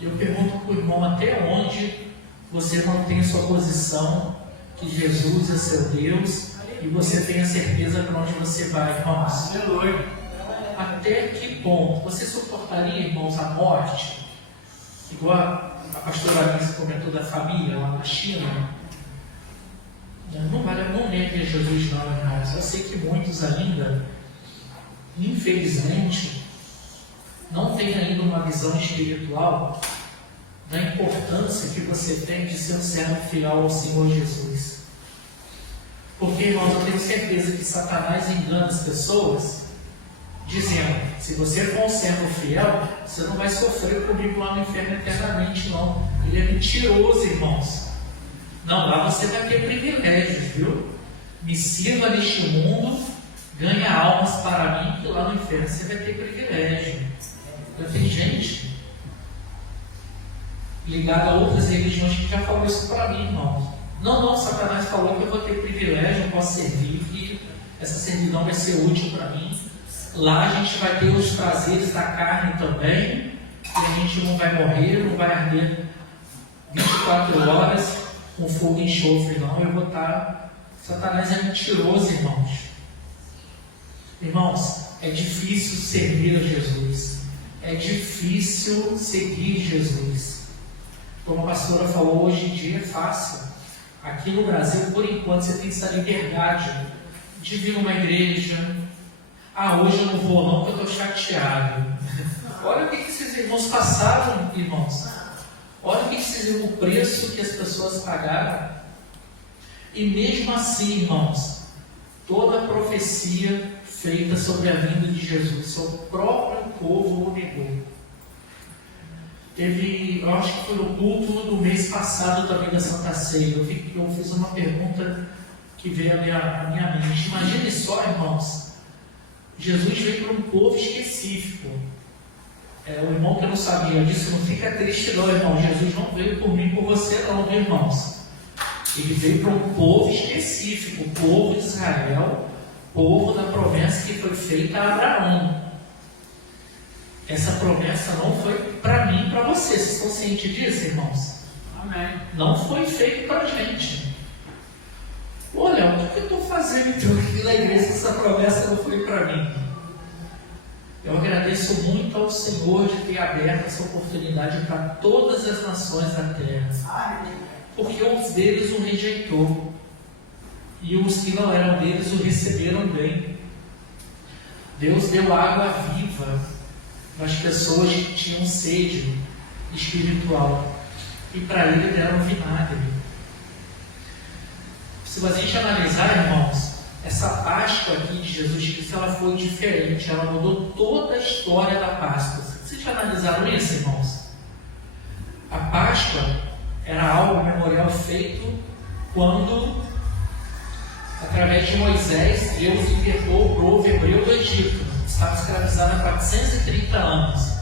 Eu pergunto para o irmão, até onde você mantém sua posição que Jesus é seu Deus e você tem a certeza para onde você vai, irmãos? Até que ponto você suportaria, irmãos, a morte? Igual a pastora Alice comentou da família lá na China. Não negue Jesus não, irmãos. Eu sei que muitos ainda, infelizmente, não têm ainda uma visão espiritual da importância que você tem de ser um servo fiel ao Senhor Jesus. Porque, irmãos, eu tenho certeza que Satanás engana as pessoas dizendo, se você for um servo fiel, você não vai sofrer comigo lá no inferno eternamente, não. Ele é mentiroso, irmãos. Não, lá você vai ter privilégios, viu? Me sirva neste mundo, ganha almas para mim, que lá no inferno você vai ter privilégio. Eu tenho gente ligada a outras religiões que já falou isso para mim, irmãos. Não, Satanás falou que eu vou ter privilégio, eu posso servir, e essa servidão vai ser útil para mim. Lá a gente vai ter os prazeres da carne também, e a gente não vai morrer, não vai arder 24 horas com fogo e enxofre, não. Eu vou estar... Satanás é mentiroso, irmãos. Irmãos, é difícil servir a Jesus. É difícil seguir Jesus. Como a pastora falou, hoje em dia é fácil. Aqui no Brasil, por enquanto, você tem essa liberdade de vir numa igreja. Hoje eu não vou não, porque eu estou chateado. Olha o que esses irmãos passaram, irmãos. Olha o que vocês viram, o preço que as pessoas pagaram. E mesmo assim, irmãos, toda a profecia feita sobre a vinda de Jesus, seu próprio povo o negou. Eu acho que foi no culto do mês passado também da Santa Ceia, eu fiz uma pergunta que veio à minha mente. Imagine só, irmãos, Jesus veio para um povo específico. O irmão que não sabia disso, não fica triste não, irmão. Jesus não veio por mim, por você não, viu, irmãos? Ele veio para um povo específico, o povo de Israel, povo da promessa que foi feita a Abraão. Essa promessa não foi para mim e para você. Vocês estão cientes disso, irmãos? Amém. Não foi feito para a gente. Olha, o que eu estou fazendo então aqui na igreja se essa promessa não foi para mim? Eu agradeço muito ao Senhor de ter aberto essa oportunidade para todas as nações da terra. Porque os deles o rejeitou. E os que não eram deles o receberam bem. Deus deu água viva para as pessoas que tinham sede espiritual. E para ele deram vinagre. Se a gente analisar, irmãos, essa Páscoa aqui de Jesus Cristo, ela foi diferente, ela mudou toda a história da Páscoa. Vocês já analisaram isso, irmãos? A Páscoa era algo memorial feito quando, através de Moisés, Deus libertou o povo hebreu do Egito. Estava escravizado há 430 anos.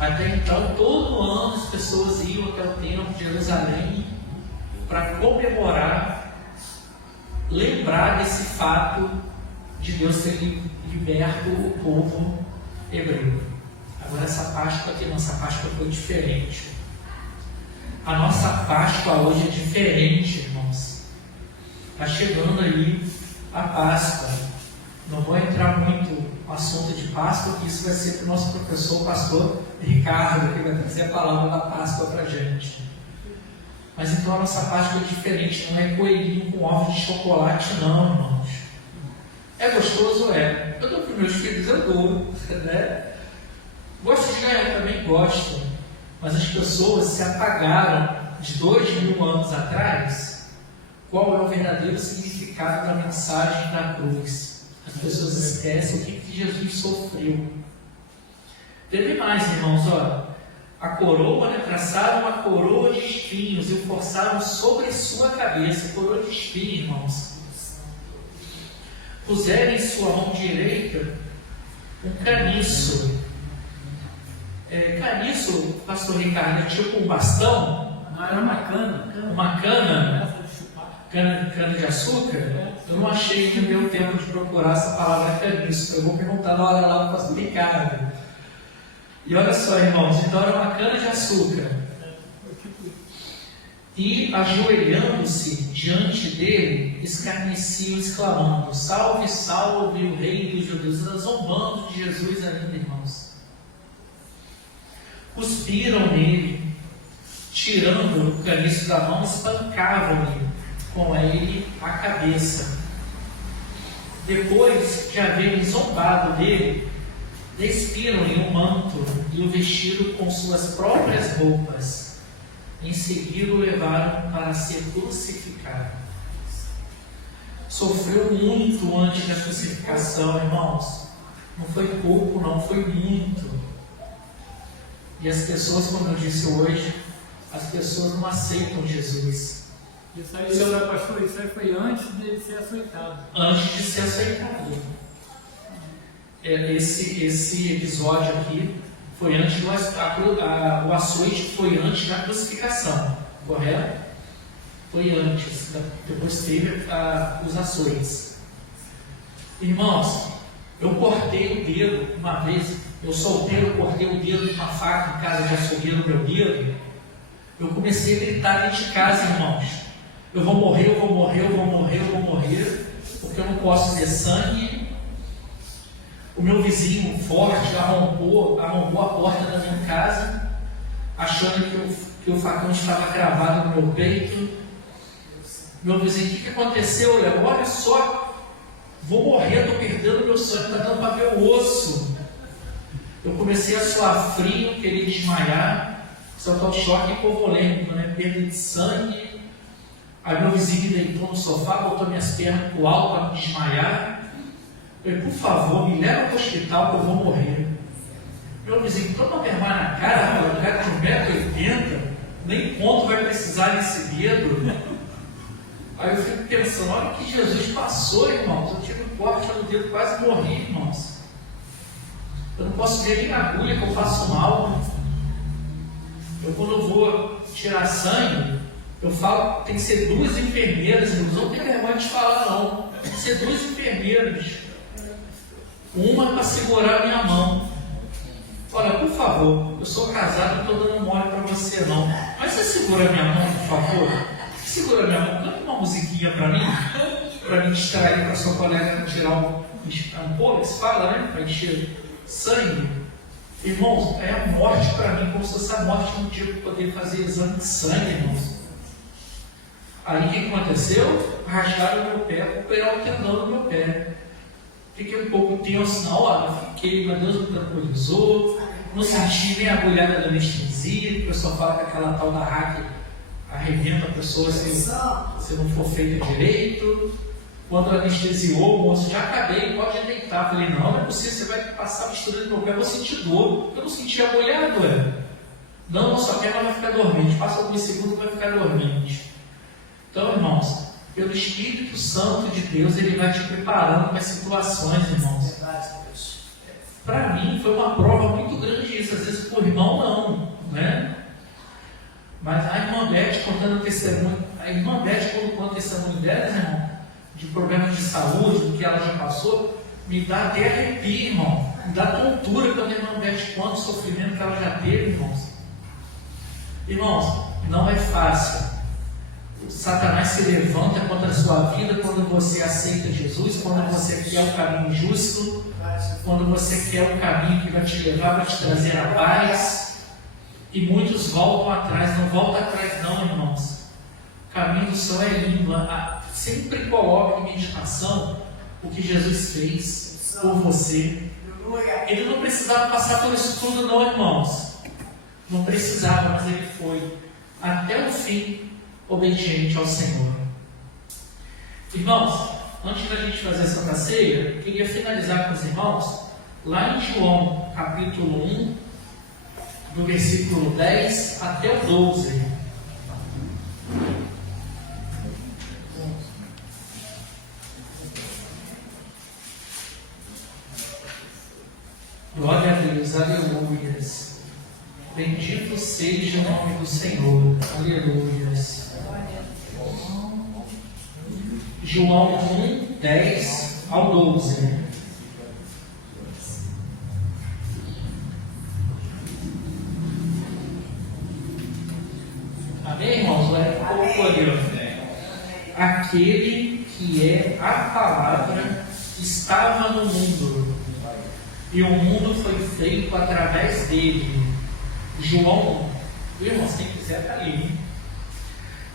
Até então, todo ano as pessoas iam até o templo de Jerusalém para comemorar, lembrar desse fato de Deus ter liberto o povo hebreu. Agora essa Páscoa aqui, nossa Páscoa foi diferente. A nossa Páscoa hoje é diferente, irmãos. Está chegando aí a Páscoa. Não vou entrar muito no assunto de Páscoa, porque isso vai ser para o nosso professor, o pastor Ricardo, que vai trazer a palavra da Páscoa para a gente. Mas então a nossa Páscoa é diferente, não é coelhinho com ovos de chocolate, não, irmãos. É gostoso? É. Eu dou para os meus filhos, eu dou, né? Gosto de ganhar, também gosto. Mas as pessoas se apagaram de 2000 anos atrás. Qual é o verdadeiro significado da mensagem da cruz? As pessoas esquecem o que Jesus sofreu. Teve mais, irmãos, olha. A coroa, né? Traçaram uma coroa de espinhos e o forçaram sobre sua cabeça. Coroa de espinhos, irmãos. Puseram em sua mão direita um caniço Caniço, pastor Ricardo, é tipo um bastão? Não, era uma cana. Uma cana? Cana de açúcar? Eu não achei que deu tempo de procurar essa palavra caniço. Eu vou perguntar na hora lá para o pastor Ricardo. E olha só, irmãos, então era uma cana de açúcar. E, ajoelhando-se diante dele, escarneciam, exclamando: salve, salve o rei dos judeus. Zombando de Jesus ainda, irmãos. Cuspiram nele, tirando o caniço da mão, espancavam-lhe com ele a cabeça. Depois de haverem zombado dele, despiram-lhe o manto e o vestiram com suas próprias roupas. Em seguida o levaram para ser crucificado. Sofreu muito antes da crucificação, irmãos. Não foi pouco, não, foi muito. E as pessoas, como eu disse hoje, as pessoas não aceitam Jesus. Isso aí, senhor pastor, isso aí foi antes de ser açoitado. Antes de ser aceitado. Esse episódio aqui foi antes do o açoite foi antes da crucificação, correto? Foi antes, depois teve os açoites. Irmãos, eu cortei o dedo uma vez, eu solteiro, eu cortei o dedo de uma faca em casa de açougueiro no meu dedo. Eu comecei a gritar dentro de casa, irmãos: eu vou morrer, eu vou morrer, eu vou morrer, eu vou morrer, porque eu não posso ver sangue. O meu vizinho forte arrombou a porta da minha casa, achando que o facão estava cravado no meu peito. Meu vizinho: o que aconteceu, Léo? Olha só, vou morrer, estou perdendo meu sangue, está dando para ver o osso. Eu comecei a suar frio, queria desmaiar, só que o choque hipovolêmico, né? Perda de sangue. Aí meu vizinho me deitou no sofá, botou minhas pernas para o alto para me desmaiar. Eu falei: por favor, me leva para o hospital que eu vou morrer. Meu vizinho: toma vergonha na cara, o cara de 1,80 m, nem ponto vai precisar desse dedo. Aí eu fico pensando: olha o que Jesus passou, irmãos. Eu tive um corte no dedo, quase morri, irmãos. Eu não posso ver nem na agulha que eu faço mal. Eu, quando eu vou tirar sangue, eu falo que tem que ser 2 enfermeiras, irmãos. Não tem vergonha de falar, não. Tem que ser 2 enfermeiras. Uma para segurar a minha mão. Olha, por favor, eu sou casado, não estou dando mole para você, não. Mas você segura a minha mão, por favor? Segura a minha mão, canta uma musiquinha para me distrair, para sua colega tirar um pouco, se fala, né? Para encher sangue. Irmãos, é a morte para mim, como se fosse a morte no dia para poder fazer exame de sangue, irmãos. Aí o que aconteceu? Racharam o meu pé, operaram o tendão do meu pé. Fiquei um pouco tenso na hora, fiquei, meu Deus, me tranquilizou. Não senti nem a agulhada da anestesia. O pessoal fala que aquela tal da hack arrebenta a pessoa se não for feita direito. Quando anestesiou, o moço: já acabei, pode deitar. Falei: não é possível, você vai passar mistura no meu pé, eu vou sentir dor. Eu não senti agulhado, Não, sua perna vai ficar dormente. Passa alguns segundos, vai ficar dormente. Então, irmãos, pelo Espírito Santo de Deus, Ele vai te preparando para as situações, irmãos. Para mim, foi uma prova muito grande isso. Às vezes, por irmão, não, né? Mas a irmã Beth contando testemunho, a irmã Beth, quando conta o testemunho dela, irmão, de problemas de saúde, do que ela já passou, me dá até arrepio, irmão. Me dá tontura quando a irmã Beth conta o sofrimento que ela já teve, irmãos. Irmãos, não é fácil. Satanás se levanta contra a sua vida quando você aceita Jesus, quando você quer o caminho justo, quando você quer o caminho que vai te levar, vai te trazer a paz. E muitos voltam atrás. Não volta atrás não, irmãos. O caminho do céu é lindo. Sempre coloque em meditação o que Jesus fez por você. Ele não precisava passar por isso tudo não, irmãos. Não precisava, mas ele foi até o fim obediente ao Senhor. Irmãos, antes da gente fazer a Santa Ceia, queria finalizar com os irmãos lá em João, capítulo 1, do versículo 10 até o 12. Glória a Deus, aleluias. Bendito seja o nome do Senhor. Aleluia. João 1, 10 ao 12. Amém, irmãos? Aquele que é a palavra estava no mundo, e o mundo foi feito através dele. João 1. Irmãos, quem quiser está ali. Hein?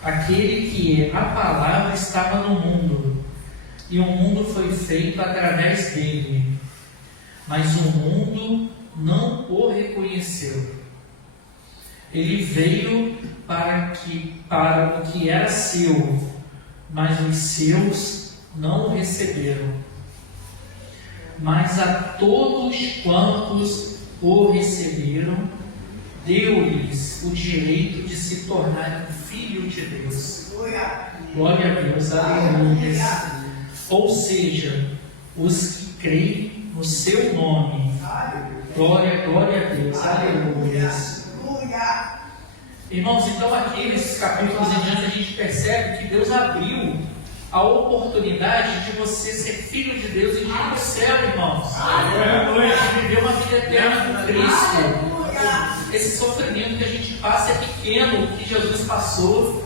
Aquele que é a palavra estava no mundo, e o mundo foi feito através dele, mas o mundo não o reconheceu. Ele veio para o que era seu, mas os seus não o receberam. Mas a todos quantos o receberam, deu-lhes o direito de se tornar filho de Deus. Glória a Deus, aleluia. Ou seja, os que creem no seu nome. Glória a Deus, aleluia. Irmãos, então aqui nesses capítulos em diante a gente percebe que Deus abriu a oportunidade de você ser filho de Deus e de ir para o céu, irmãos. De viver uma vida eterna com Cristo. Esse sofrimento que a gente passa é pequeno, que Jesus passou.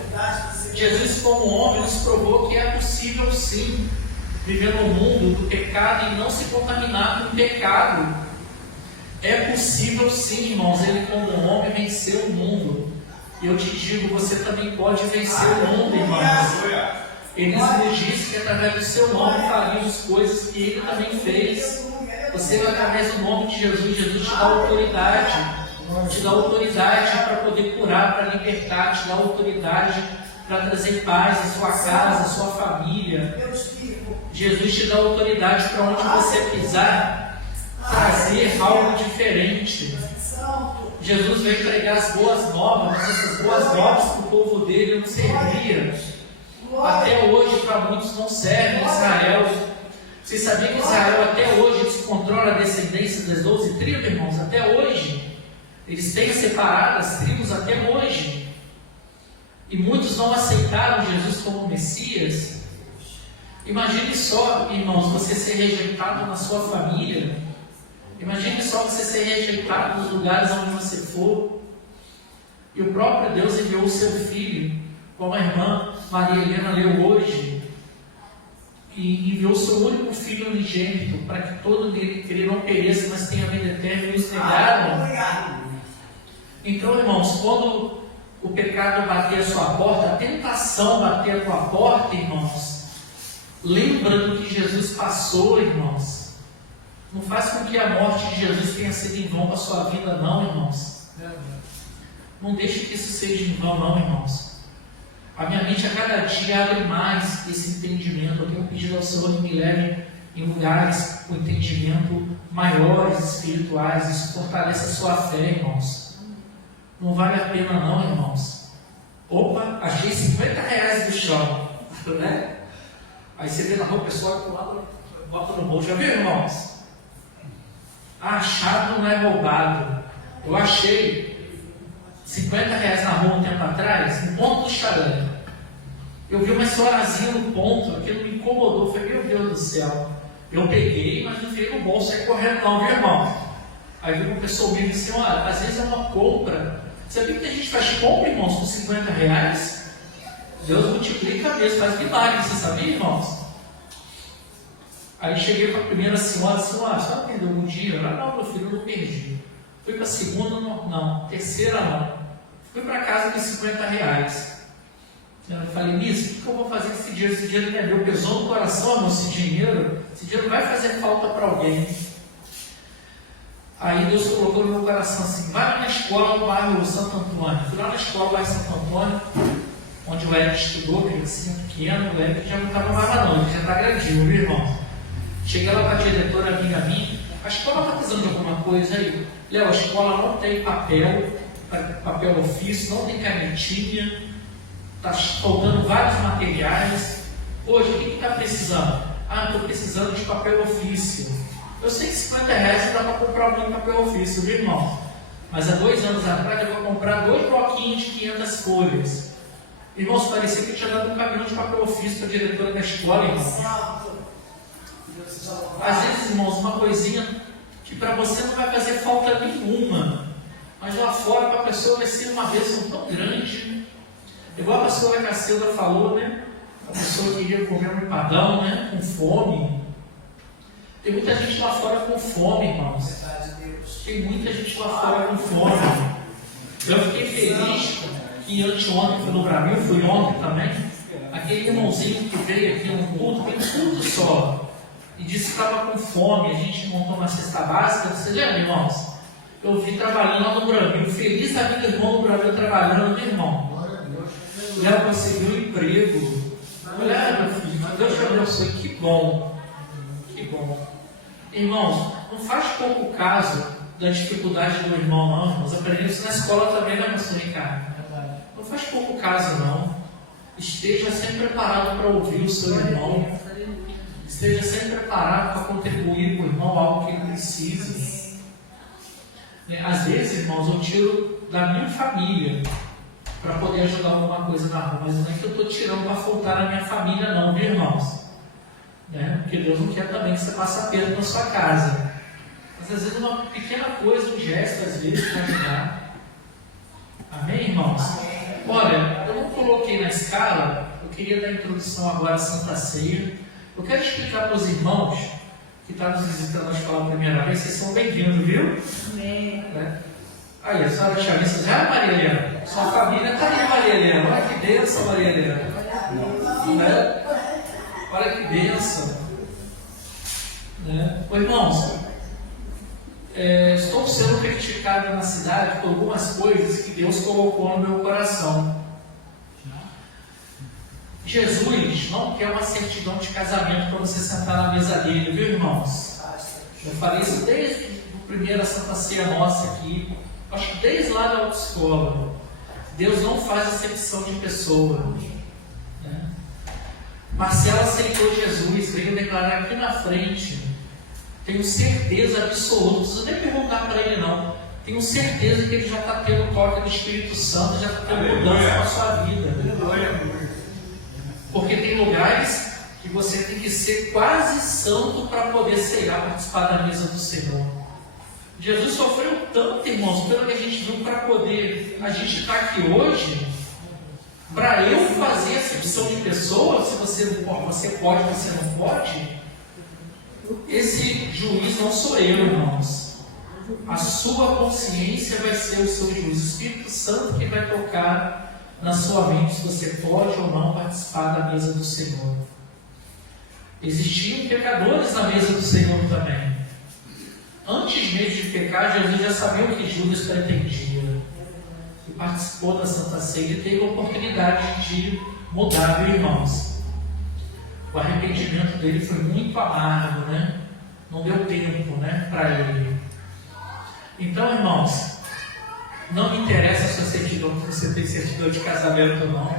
Jesus, como homem, nos provou que é possível sim viver no mundo do pecado e não se contaminar com o pecado. É possível sim, irmãos, ele como homem venceu o mundo. E eu te digo, você também pode vencer o mundo, irmãos. Ele nos disse que através do seu nome faríamos coisas que ele também fez. Você, através do nome de Jesus, Jesus te dá autoridade. Te dá autoridade para poder curar, para libertar, te dá autoridade para trazer paz à sua casa, à sua família. Jesus te dá autoridade para onde você pisar, trazer algo diferente. Jesus veio pregar as boas novas, mas essas boas novas para o povo dele não serviam. Até hoje, para muitos, não serve Israel. Vocês sabiam que Israel até hoje descontrola a descendência das 12 tribos, irmãos? Até hoje. Eles têm separado as tribos até hoje. E muitos não aceitaram Jesus como Messias. Imagine só, irmãos, você ser rejeitado na sua família. Imagine só você ser rejeitado nos lugares onde você for. E o próprio Deus enviou o seu Filho, como a irmã Maria Helena leu hoje, e enviou o seu único Filho unigênito, para que todo nele crê não pereça, mas tenha vida eterna, e os negaram. Então, irmãos, quando o pecado bater a sua porta, a tentação bater a tua porta, irmãos, lembra do que Jesus passou, irmãos. Não faz com que a morte de Jesus tenha sido em vão para a sua vida, não, irmãos. Não deixe que isso seja em vão, não, irmãos. A minha mente a cada dia abre mais esse entendimento. Eu tenho pedido ao Senhor que me leve em lugares com entendimento maiores, espirituais. Isso fortalece a sua fé, irmãos. Não vale a pena, não, irmãos. Opa, achei 50 reais no chão, né? Aí você vê na rua, o pessoal do lado, bota no bolso. Já viu, irmãos? Achado não é roubado. Eu achei 50 reais na rua um tempo atrás, no ponto do charame. Eu vi uma senhorazinha no ponto, aquilo me incomodou. Eu falei, meu Deus do céu. Eu peguei, mas não fiquei no bolso, saí correndo, não, viu, irmão? Aí viu uma pessoa me disse, olha, às vezes é uma compra. Você viu que a gente faz compra, irmãos, com 50 reais? Deus multiplica mesmo, faz milagre, você sabia, irmãos? Aí cheguei para a primeira senhora, disse, a senhora perdeu um dia? Não, meu filho, eu não perdi. Fui para a segunda, não. Terceira, não. Fui para casa com 50 reais. Eu falei, Miss, o que eu vou fazer com esse dinheiro? Esse dinheiro não é meu, pesou no coração, meu, esse dinheiro vai fazer falta para alguém. Aí Deus colocou no meu coração assim, vai lá na escola do bairro Santo Antônio. Fui lá na escola do bairro Santo Antônio, onde o Eric estudou, criancinha pequena, o Eric já não estava mais não, ele já está grandinho, viu, irmão? Cheguei lá para a diretora, amiga minha, a escola está precisando de alguma coisa aí? Léo, a escola não tem papel ofício, não tem canetinha, está faltando vários materiais. Hoje, o que está precisando? Estou precisando de papel ofício. Eu sei que 50 reais dá para comprar muito papel ofício, viu, irmão? Mas há 2 anos atrás eu vou comprar 2 bloquinhos de 500 folhas. Irmãos, parecia que eu tinha dado um caminhão de papel ofício para a diretora da escola, irmãos. Às vezes, irmãos, uma coisinha que para você não vai fazer falta nenhuma, mas lá fora para a pessoa vai ser uma bênção tão grande. Igual a pastora Cacilda falou, né? A pessoa que ia comer um empadão, né? Com fome. Tem muita gente lá fora com fome, irmãos. Tem muita gente lá fora com fome. Eu fiquei feliz que anteontem foi no Brasil, fui ontem também. Aquele irmãozinho que veio aqui num culto, tem um culto só, e disse que estava com fome. A gente montou uma cesta básica. Vocês lembram, irmãos? Eu vi trabalhando lá no Brasil. Feliz da vida, irmão, no Brasil trabalhando, meu irmão. Já conseguiu um emprego. Olha, meu filho, Deus te abençoe. Que bom. Que bom. Irmãos, não faz pouco caso da dificuldade do irmão, não, irmãos. Aprendemos isso na escola também, né, pastor Ricardo? Não faz pouco caso, não. Esteja sempre preparado para ouvir o seu irmão. Esteja sempre preparado para contribuir com o irmão algo que ele precisa. Às vezes, irmãos, eu tiro da minha família para poder ajudar alguma coisa na rua, mas não é que eu estou tirando para faltar na minha família, não, viu, irmãos? Porque Deus não quer também que você passe aperto na sua casa. Mas às vezes uma pequena coisa, um gesto, às vezes, para ajudar. Amém, irmãos? Olha, eu não coloquei na escala, eu queria dar a introdução agora à Santa Ceia. Eu quero explicar para os irmãos que estão nos visitando na escola a primeira vez, vocês são bem-vindos, viu? Amém. Aí, a senhora Tia Lissa, já, Maria Helena? Sua família está aí, Maria Helena. Olha que bênção, Maria Helena. Olha que bênção. Ô, irmãos, estou sendo criticado na cidade por algumas coisas que Deus colocou no meu coração. Jesus não quer uma certidão de casamento para você sentar na mesa dele, viu, irmãos? Eu falei isso desde a primeira Santa Ceia nossa aqui, acho que desde lá da autoescola. Deus não faz acepção de pessoa. Marcelo aceitou Jesus, veio declarar aqui na frente. Tenho certeza absoluta, não preciso nem perguntar para ele não. Tenho certeza que ele já está tendo o toque do Espírito Santo, já está tendo mudança na sua vida. Porque tem lugares que você tem que ser quase santo para poder ceiar, participar da mesa do Senhor. Jesus sofreu tanto, irmãos, pelo que a gente viu, para poder a gente estar aqui hoje. Para eu fazer acepção de pessoas, se você pode, você não pode, esse juiz não sou eu, irmãos. A sua consciência vai ser o seu juiz. O Espírito Santo que vai tocar na sua mente se você pode ou não participar da mesa do Senhor. Existiam pecadores na mesa do Senhor também. Antes mesmo de pecar, Jesus já sabia o que Judas pretendia. E participou da Santa Ceia e teve a oportunidade de mudar, viu, irmãos? O arrependimento dele foi muito amargo, né? Não deu tempo, né, para ele. Então, irmãos, não me interessa a sua certidão, se você tem certidão de casamento ou não.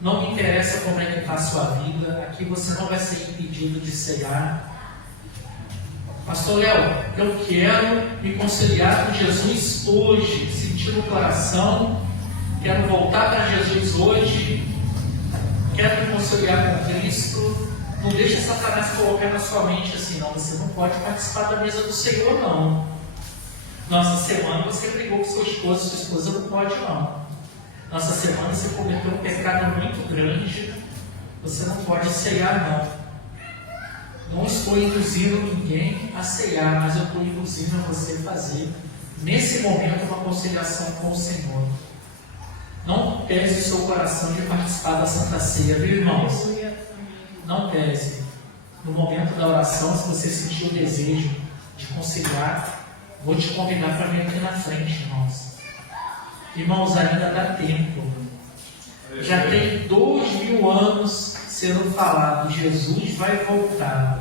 Não me interessa como é que está a sua vida. Aqui você não vai ser impedido de ceiar. Pastor Léo, eu quero me conciliar com Jesus hoje, sentir no coração, quero voltar para Jesus hoje, quero me conciliar com Cristo. Não deixe Satanás colocar na sua mente assim, não, você não pode participar da mesa do Senhor, não. Nossa semana você brigou com sua esposa não pode, não. Nossa semana você cometeu um pecado muito grande, você não pode ceiar, não. Não estou induzindo ninguém a ceiar, mas eu estou induzindo a você fazer, nesse momento, uma conciliação com o Senhor. Não pese o seu coração de participar da Santa Ceia, viu, irmãos? Não pese. No momento da oração, se você sentir o desejo de conciliar, vou te convidar para vir aqui na frente, irmãos. Irmãos, ainda dá tempo. Já tem 2000 anos sendo falado, Jesus vai voltar.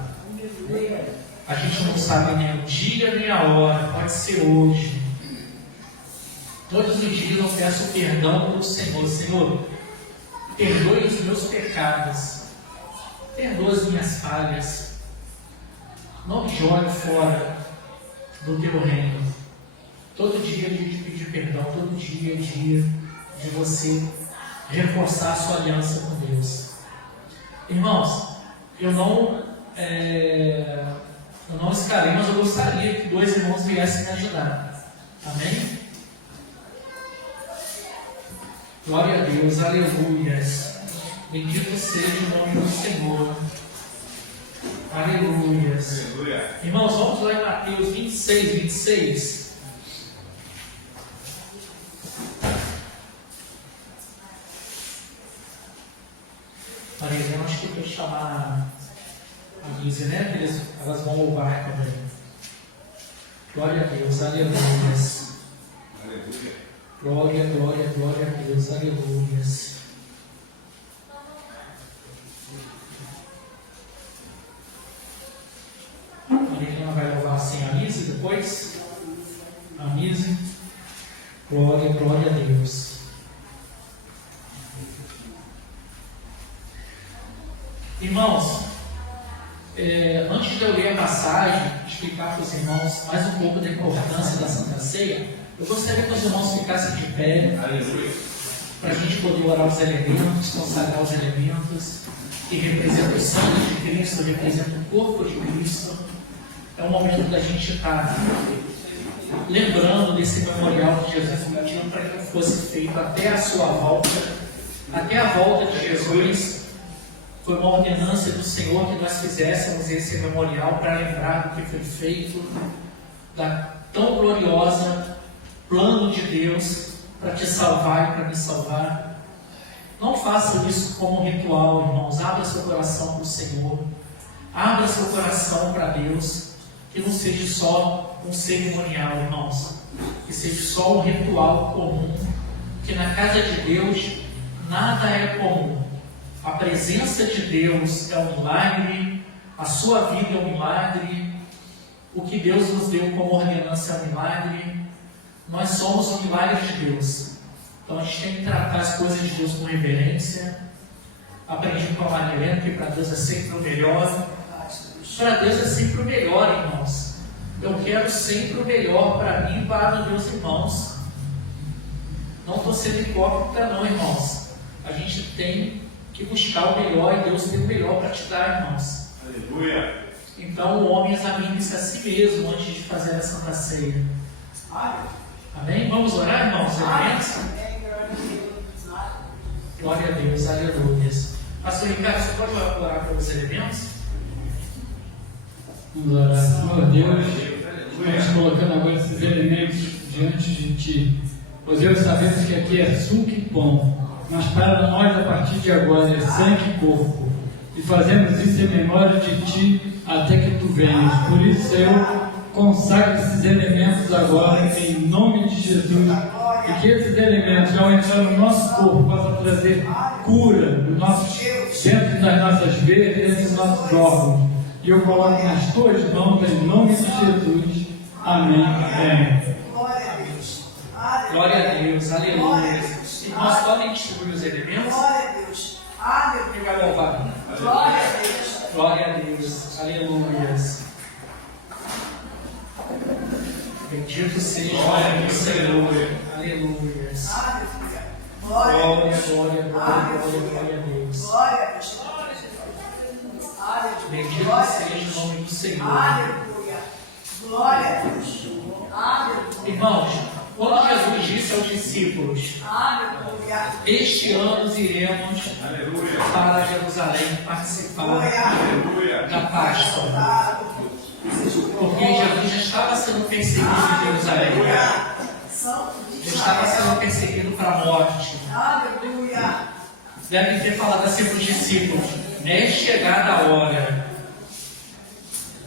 A gente não sabe nem o dia nem a hora, pode ser hoje. Todos os dias eu peço perdão para o Senhor. Senhor, perdoe os meus pecados, perdoa as minhas falhas, não me jogue fora do teu reino. Todo dia é dia de pedir perdão, todo dia é dia de você reforçar a sua aliança com Deus. Irmãos, eu não escalei, mas eu gostaria que 2 irmãos viessem me ajudar. Amém? Glória a Deus, aleluias. Bendito seja o nome do Senhor. Aleluias. Aleluia. Irmãos, vamos lá em Mateus 26. Maria Helena, acho que eu vou chamar a Lise, né? Elas vão louvar também. Glória a Deus, aleluias. Aleluia. Glória, glória, glória a Deus, aleluias. Maria Helena vai louvar assim a Lise depois. A Lise. Glória, glória a Deus. Irmãos, antes de eu ler a passagem, explicar para os irmãos mais um pouco da importância da Santa Ceia, eu gostaria que os irmãos ficassem de pé, para a gente poder orar os elementos, consagrar os elementos, que representam o sangue de Cristo, representam o corpo de Cristo. É um momento da gente estar lembrando desse memorial que Jesus pediu para que fosse feito até a sua volta, até a volta de Jesus. Foi uma ordenança do Senhor que nós fizéssemos esse memorial para lembrar do que foi feito, da tão gloriosa plano de Deus para te salvar e para me salvar. Não faça isso como um ritual, irmãos. Abra seu coração para o Senhor. Abra seu coração para Deus. Que não seja só um cerimonial, irmãos. Que seja só um ritual comum. Que na casa de Deus nada é comum. A presença de Deus é um milagre, a sua vida é um milagre, o que Deus nos deu como ordenança é um milagre, nós somos um milagre de Deus. Então a gente tem que tratar as coisas de Deus com reverência. Aprendi com a Maria Helena que para Deus é sempre o melhor. Para Deus é sempre o melhor, irmãos. Eu quero sempre o melhor para mim e para os meus irmãos. Não estou sendo hipócrita não, irmãos. A gente tem que buscar o melhor e Deus tem o melhor para te dar, irmãos. Aleluia. Então o homem examine-se a si mesmo antes de fazer a Santa Ceia. Amém? Vamos orar, irmãos? Glória a Deus, aleluia. Pastor Ricardo, você pode orar pelos elementos? Vamos orar. Senhor Deus, estamos colocando agora esses elementos diante de Ti. Pois Deus, sabemos que aqui é suco e pão, mas para nós, a partir de agora, é sangue e corpo. E fazemos isso em memória de Ti até que Tu venhas. Por isso, Senhor, consagra esses elementos agora, em nome de Jesus. E que esses elementos, ao entrar no nosso corpo, possam trazer cura dentro das nossas veias, dentro dos nossos órgãos. E eu coloco nas Tuas mãos, em nome de Jesus. Amém. Amém. Glória a Deus, aleluia. Irmãos, podem distribuir os elementos? Glória a Deus. Quem vai louvar? Glória a Deus. Glória a Deus, aleluia. Bendito seja o nome do Senhor, aleluia. Glória, glória, glória, glória a Deus. Glória a Deus. Bendito seja o nome do Senhor. Aleluia. Glória a Deus. Aleluia. Irmãos, quando Jesus disse aos discípulos: Aleluia. este ano iremos para Jerusalém participar da Páscoa. Porque Jesus já estava sendo perseguido em Jerusalém. Já estava sendo perseguido para a morte. Aleluia. Devem ter falado assim para os discípulos: é chegada a hora.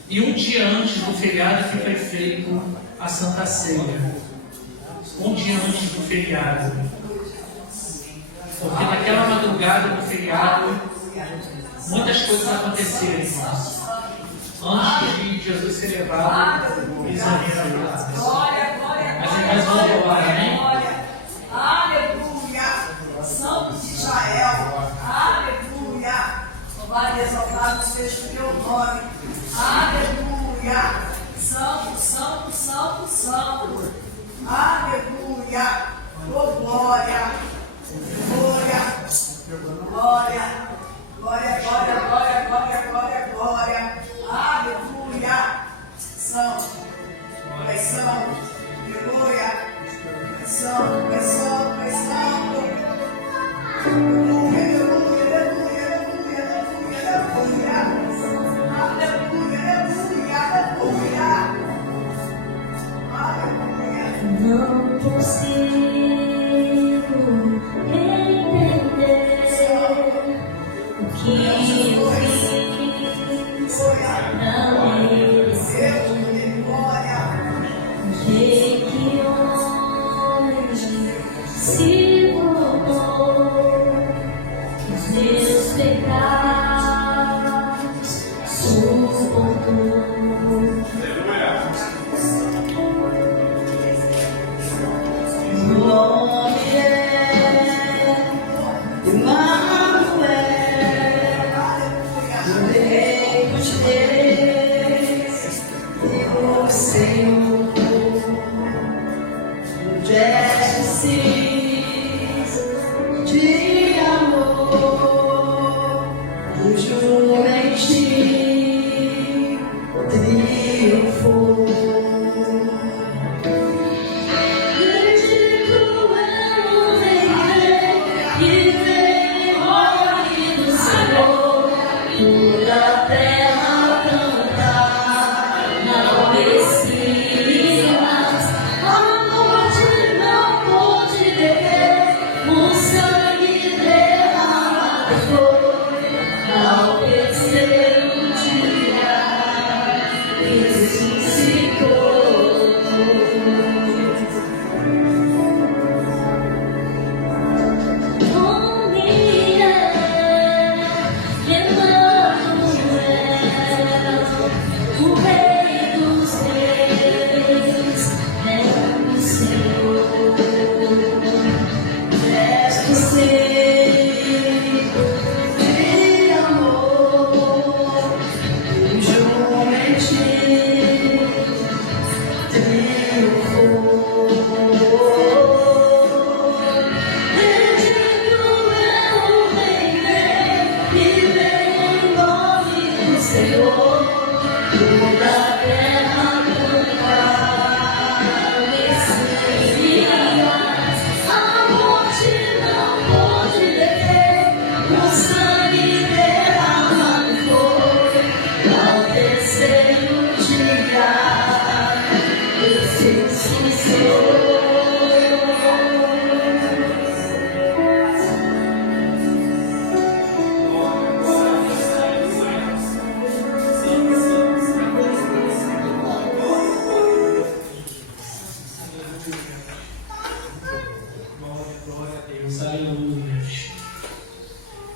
E um dia antes do feriado que foi feito a Santa Ceia. Um dia antes do feriado. Porque naquela madrugada do feriado, muitas coisas aconteceram, irmãos. Antes de Jesus ser levado prisioneiro. Mas vamos louvar, amém? Aleluia. Santo de Israel. Aleluia. Louvado e exaltado seja o teu nome. Aleluia. Santo, santo, santo, santo. Aleluia. Oh, glória. Glória. Glória. Glória, glória, glória, glória, glória, glória. Aleluia. São. Pressão. Aleluia. Pressão, pressão, pressão. Aleluia, aleluia, aleluia, aleluia, aleluia. Aleluia, aleluia, aleluia. Não consigo entender o que eu fiz, não merecer. Que hoje se tornou os meus pecados suportou.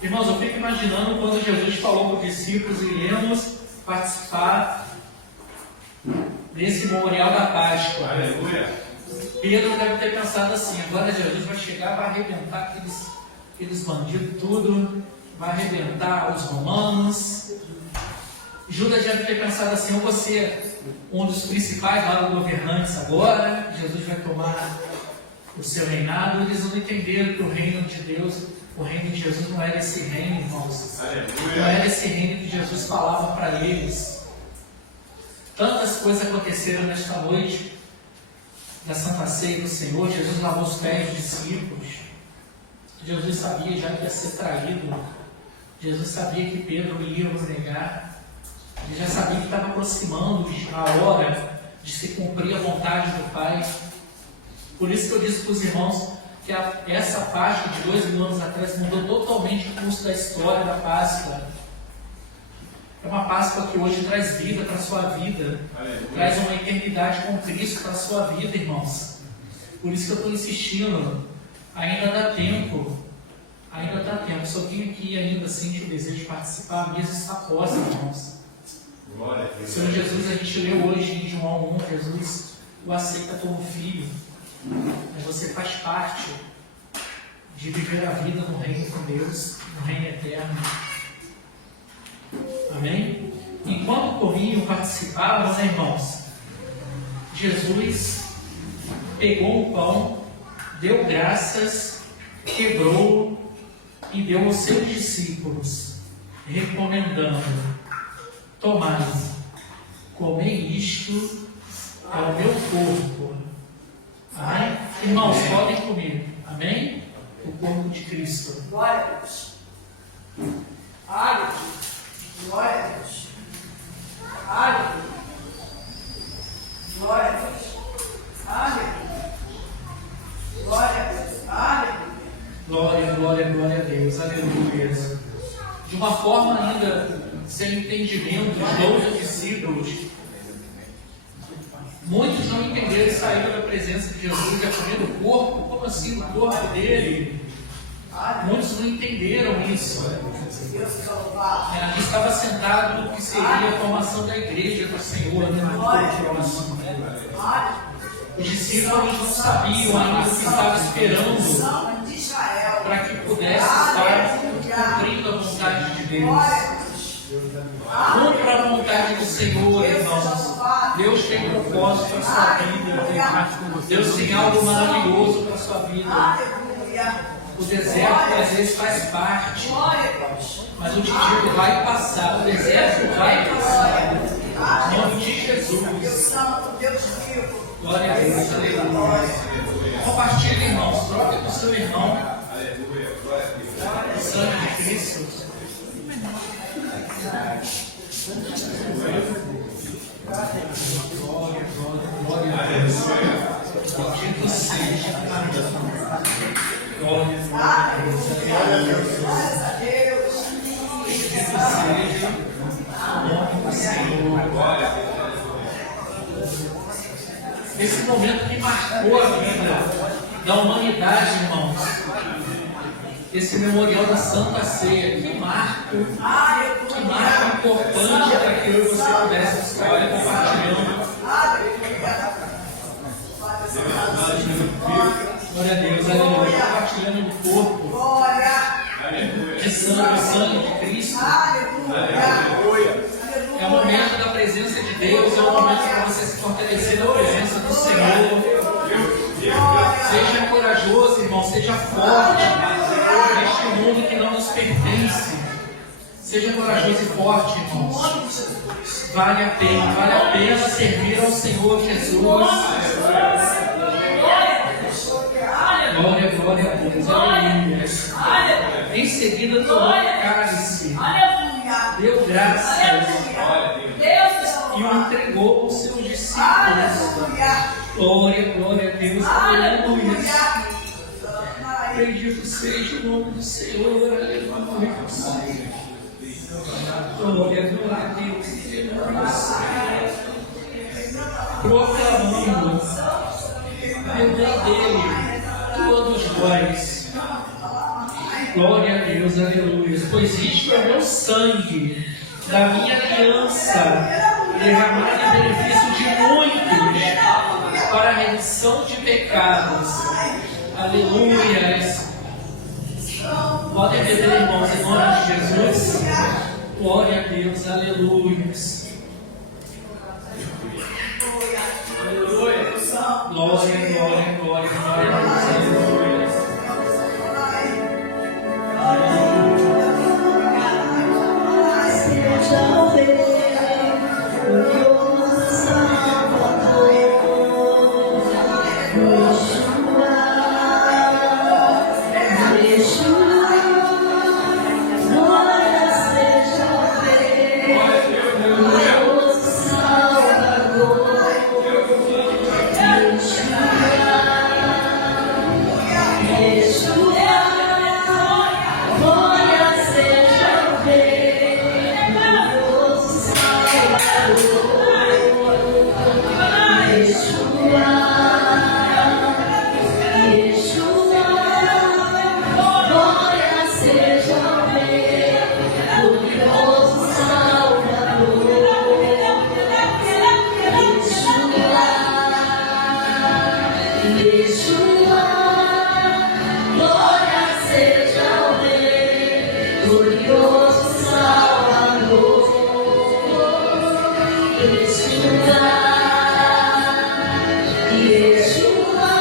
Irmãos, eu fico imaginando quando Jesus falou para os discípulos: iremos participar desse memorial da Páscoa. Aleluia. Pedro deve ter pensado assim: agora Jesus vai chegar, vai arrebentar aqueles bandidos tudo, vai arrebentar os romanos. Judas deve ter pensado assim: eu vou ser um dos principais lá governantes agora, Jesus vai tomar o seu reinado. Eles não entenderam que o reino de Deus, o reino de Jesus não era esse reino, irmãos. Aleluia. Não era esse reino que Jesus falava para eles. Tantas coisas aconteceram nesta noite da Santa Ceia do Senhor. Jesus lavou os pés dos discípulos. Jesus sabia já que ia ser traído. Jesus sabia que Pedro ia o negar. Ele já sabia que estava aproximando a hora de se cumprir a vontade do Pai. Por isso que eu disse para os irmãos que essa Páscoa de 2000 anos atrás mudou totalmente o curso da história da Páscoa. É uma Páscoa que hoje traz vida para a sua vida. Aleluia. Traz uma eternidade com Cristo para a sua vida, irmãos. Por isso que eu estou insistindo. Ainda dá tempo. Ainda dá tempo. Se alguém aqui ainda sente o desejo de participar, a mesa está posta, irmãos. Glória a Deus. Senhor Jesus, a gente leu hoje em João 1, Jesus o aceita como filho. Mas você faz parte de viver a vida no reino com Deus, no reino eterno. Amém? Enquanto corriam, participavam, né, irmãos? Jesus pegou o pão, deu graças, quebrou e deu aos seus discípulos, recomendando: tomai, comei isto, é o meu corpo. Amém? Irmãos, podem comer. Amém? O corpo de Cristo. Glória a Deus. Aleluia. Glória a Deus. Aleluia. Glória a Deus. Aleluia. Glória a Deus. Aleluia. Glória, glória, glória a Deus. Aleluia. De uma forma ainda sem entendimento, os 12 discípulos, muitos não entenderam e saíram da presença de Jesus e a comer do corpo. Como assim? O corpo dele? Muitos não entenderam isso. Ali estava sentado no que seria a formação da igreja do Senhor, no próximo. Os discípulos não sabiam ainda o que estava esperando para que pudesse estar cumprindo a vontade de Deus. Cumpra a vontade do Senhor, irmãos. Deus tem propósito para a sua vida. Deus tem algo maravilhoso para a sua vida. O deserto às vezes faz parte, mas o Titico vai passar. O deserto vai passar. Em nome de Jesus. Glória a Deus. Aleluia. Compartilhe, irmãos. Troque com o seu irmão. O sangue de Cristo. Glória, glória, glória a Deus. Bendito seja. Glória, glória a Deus. Bendito seja o nome do Senhor. Esse momento que marcou a vida da humanidade, irmãos. Esse memorial da Santa Ceia, que marco importante para que eu e você pudéssemos estar ali compartilhando. Glória a Deus, aleluia. Compartilhando o corpo de sangue de Cristo. É o momento da presença de Deus, é o momento para você se fortalecer na presença do Senhor. Seja corajoso, irmão, seja forte neste mundo que não nos pertence. Seja corajoso e forte, irmãos. Vale a pena servir ao Senhor Jesus. Glória, glória a Deus, aleluia. Em seguida tomou o cálice, deu graças e o entregou aos seus discípulos. Glória, glória a Deus, aleluia. Bendito seja o nome do Senhor, aleluia. Glória, glória a Deus, aleluia. Proclamando pelo dele todos nós. Glória a Deus, aleluia. Pois isto é meu sangue da minha aliança, derramado em benefício de muitos para a remissão de pecados. Aleluia. Podem beber, irmãos, em nome de Jesus. Glória a Deus, aleluia. Glória, glória, glória, glória a Deus, aleluia. Seja o Rei, o nosso Salvador, Yeshua, glória seja o Rei, o nosso Salvador, Yeshua, glória seja o Rei, o nosso Salvador, Yeshua. Yeshua,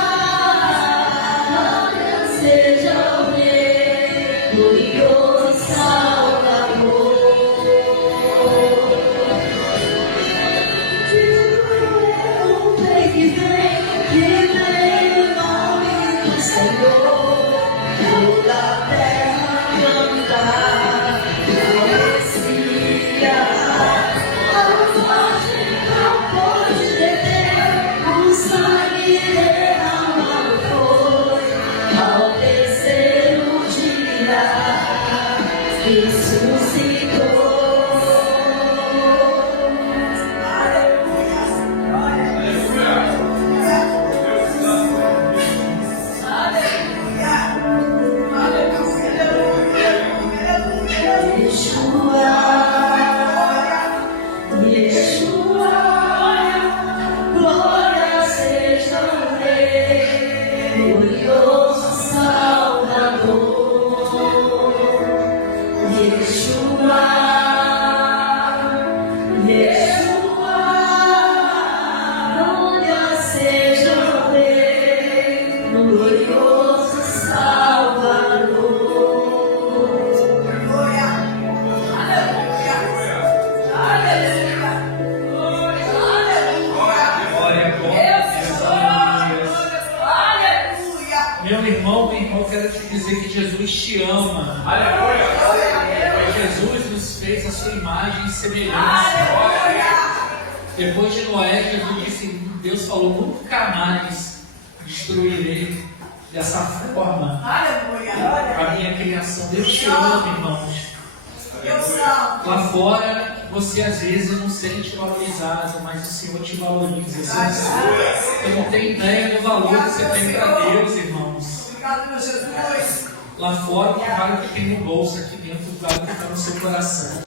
Jesus te ama. Jesus nos fez a sua imagem e semelhança. Depois de Noé, Jesus disse, Deus falou, nunca mais destruirei dessa forma a minha criação. Deus te ama, irmãos. Lá fora, você às vezes não se sente valorizado, mas o Senhor te valoriza. Você não tem ideia do valor que você tem para Deus, irmãos. Lá fora, não vale o que tem no bolso, aqui dentro vale o que está no seu coração.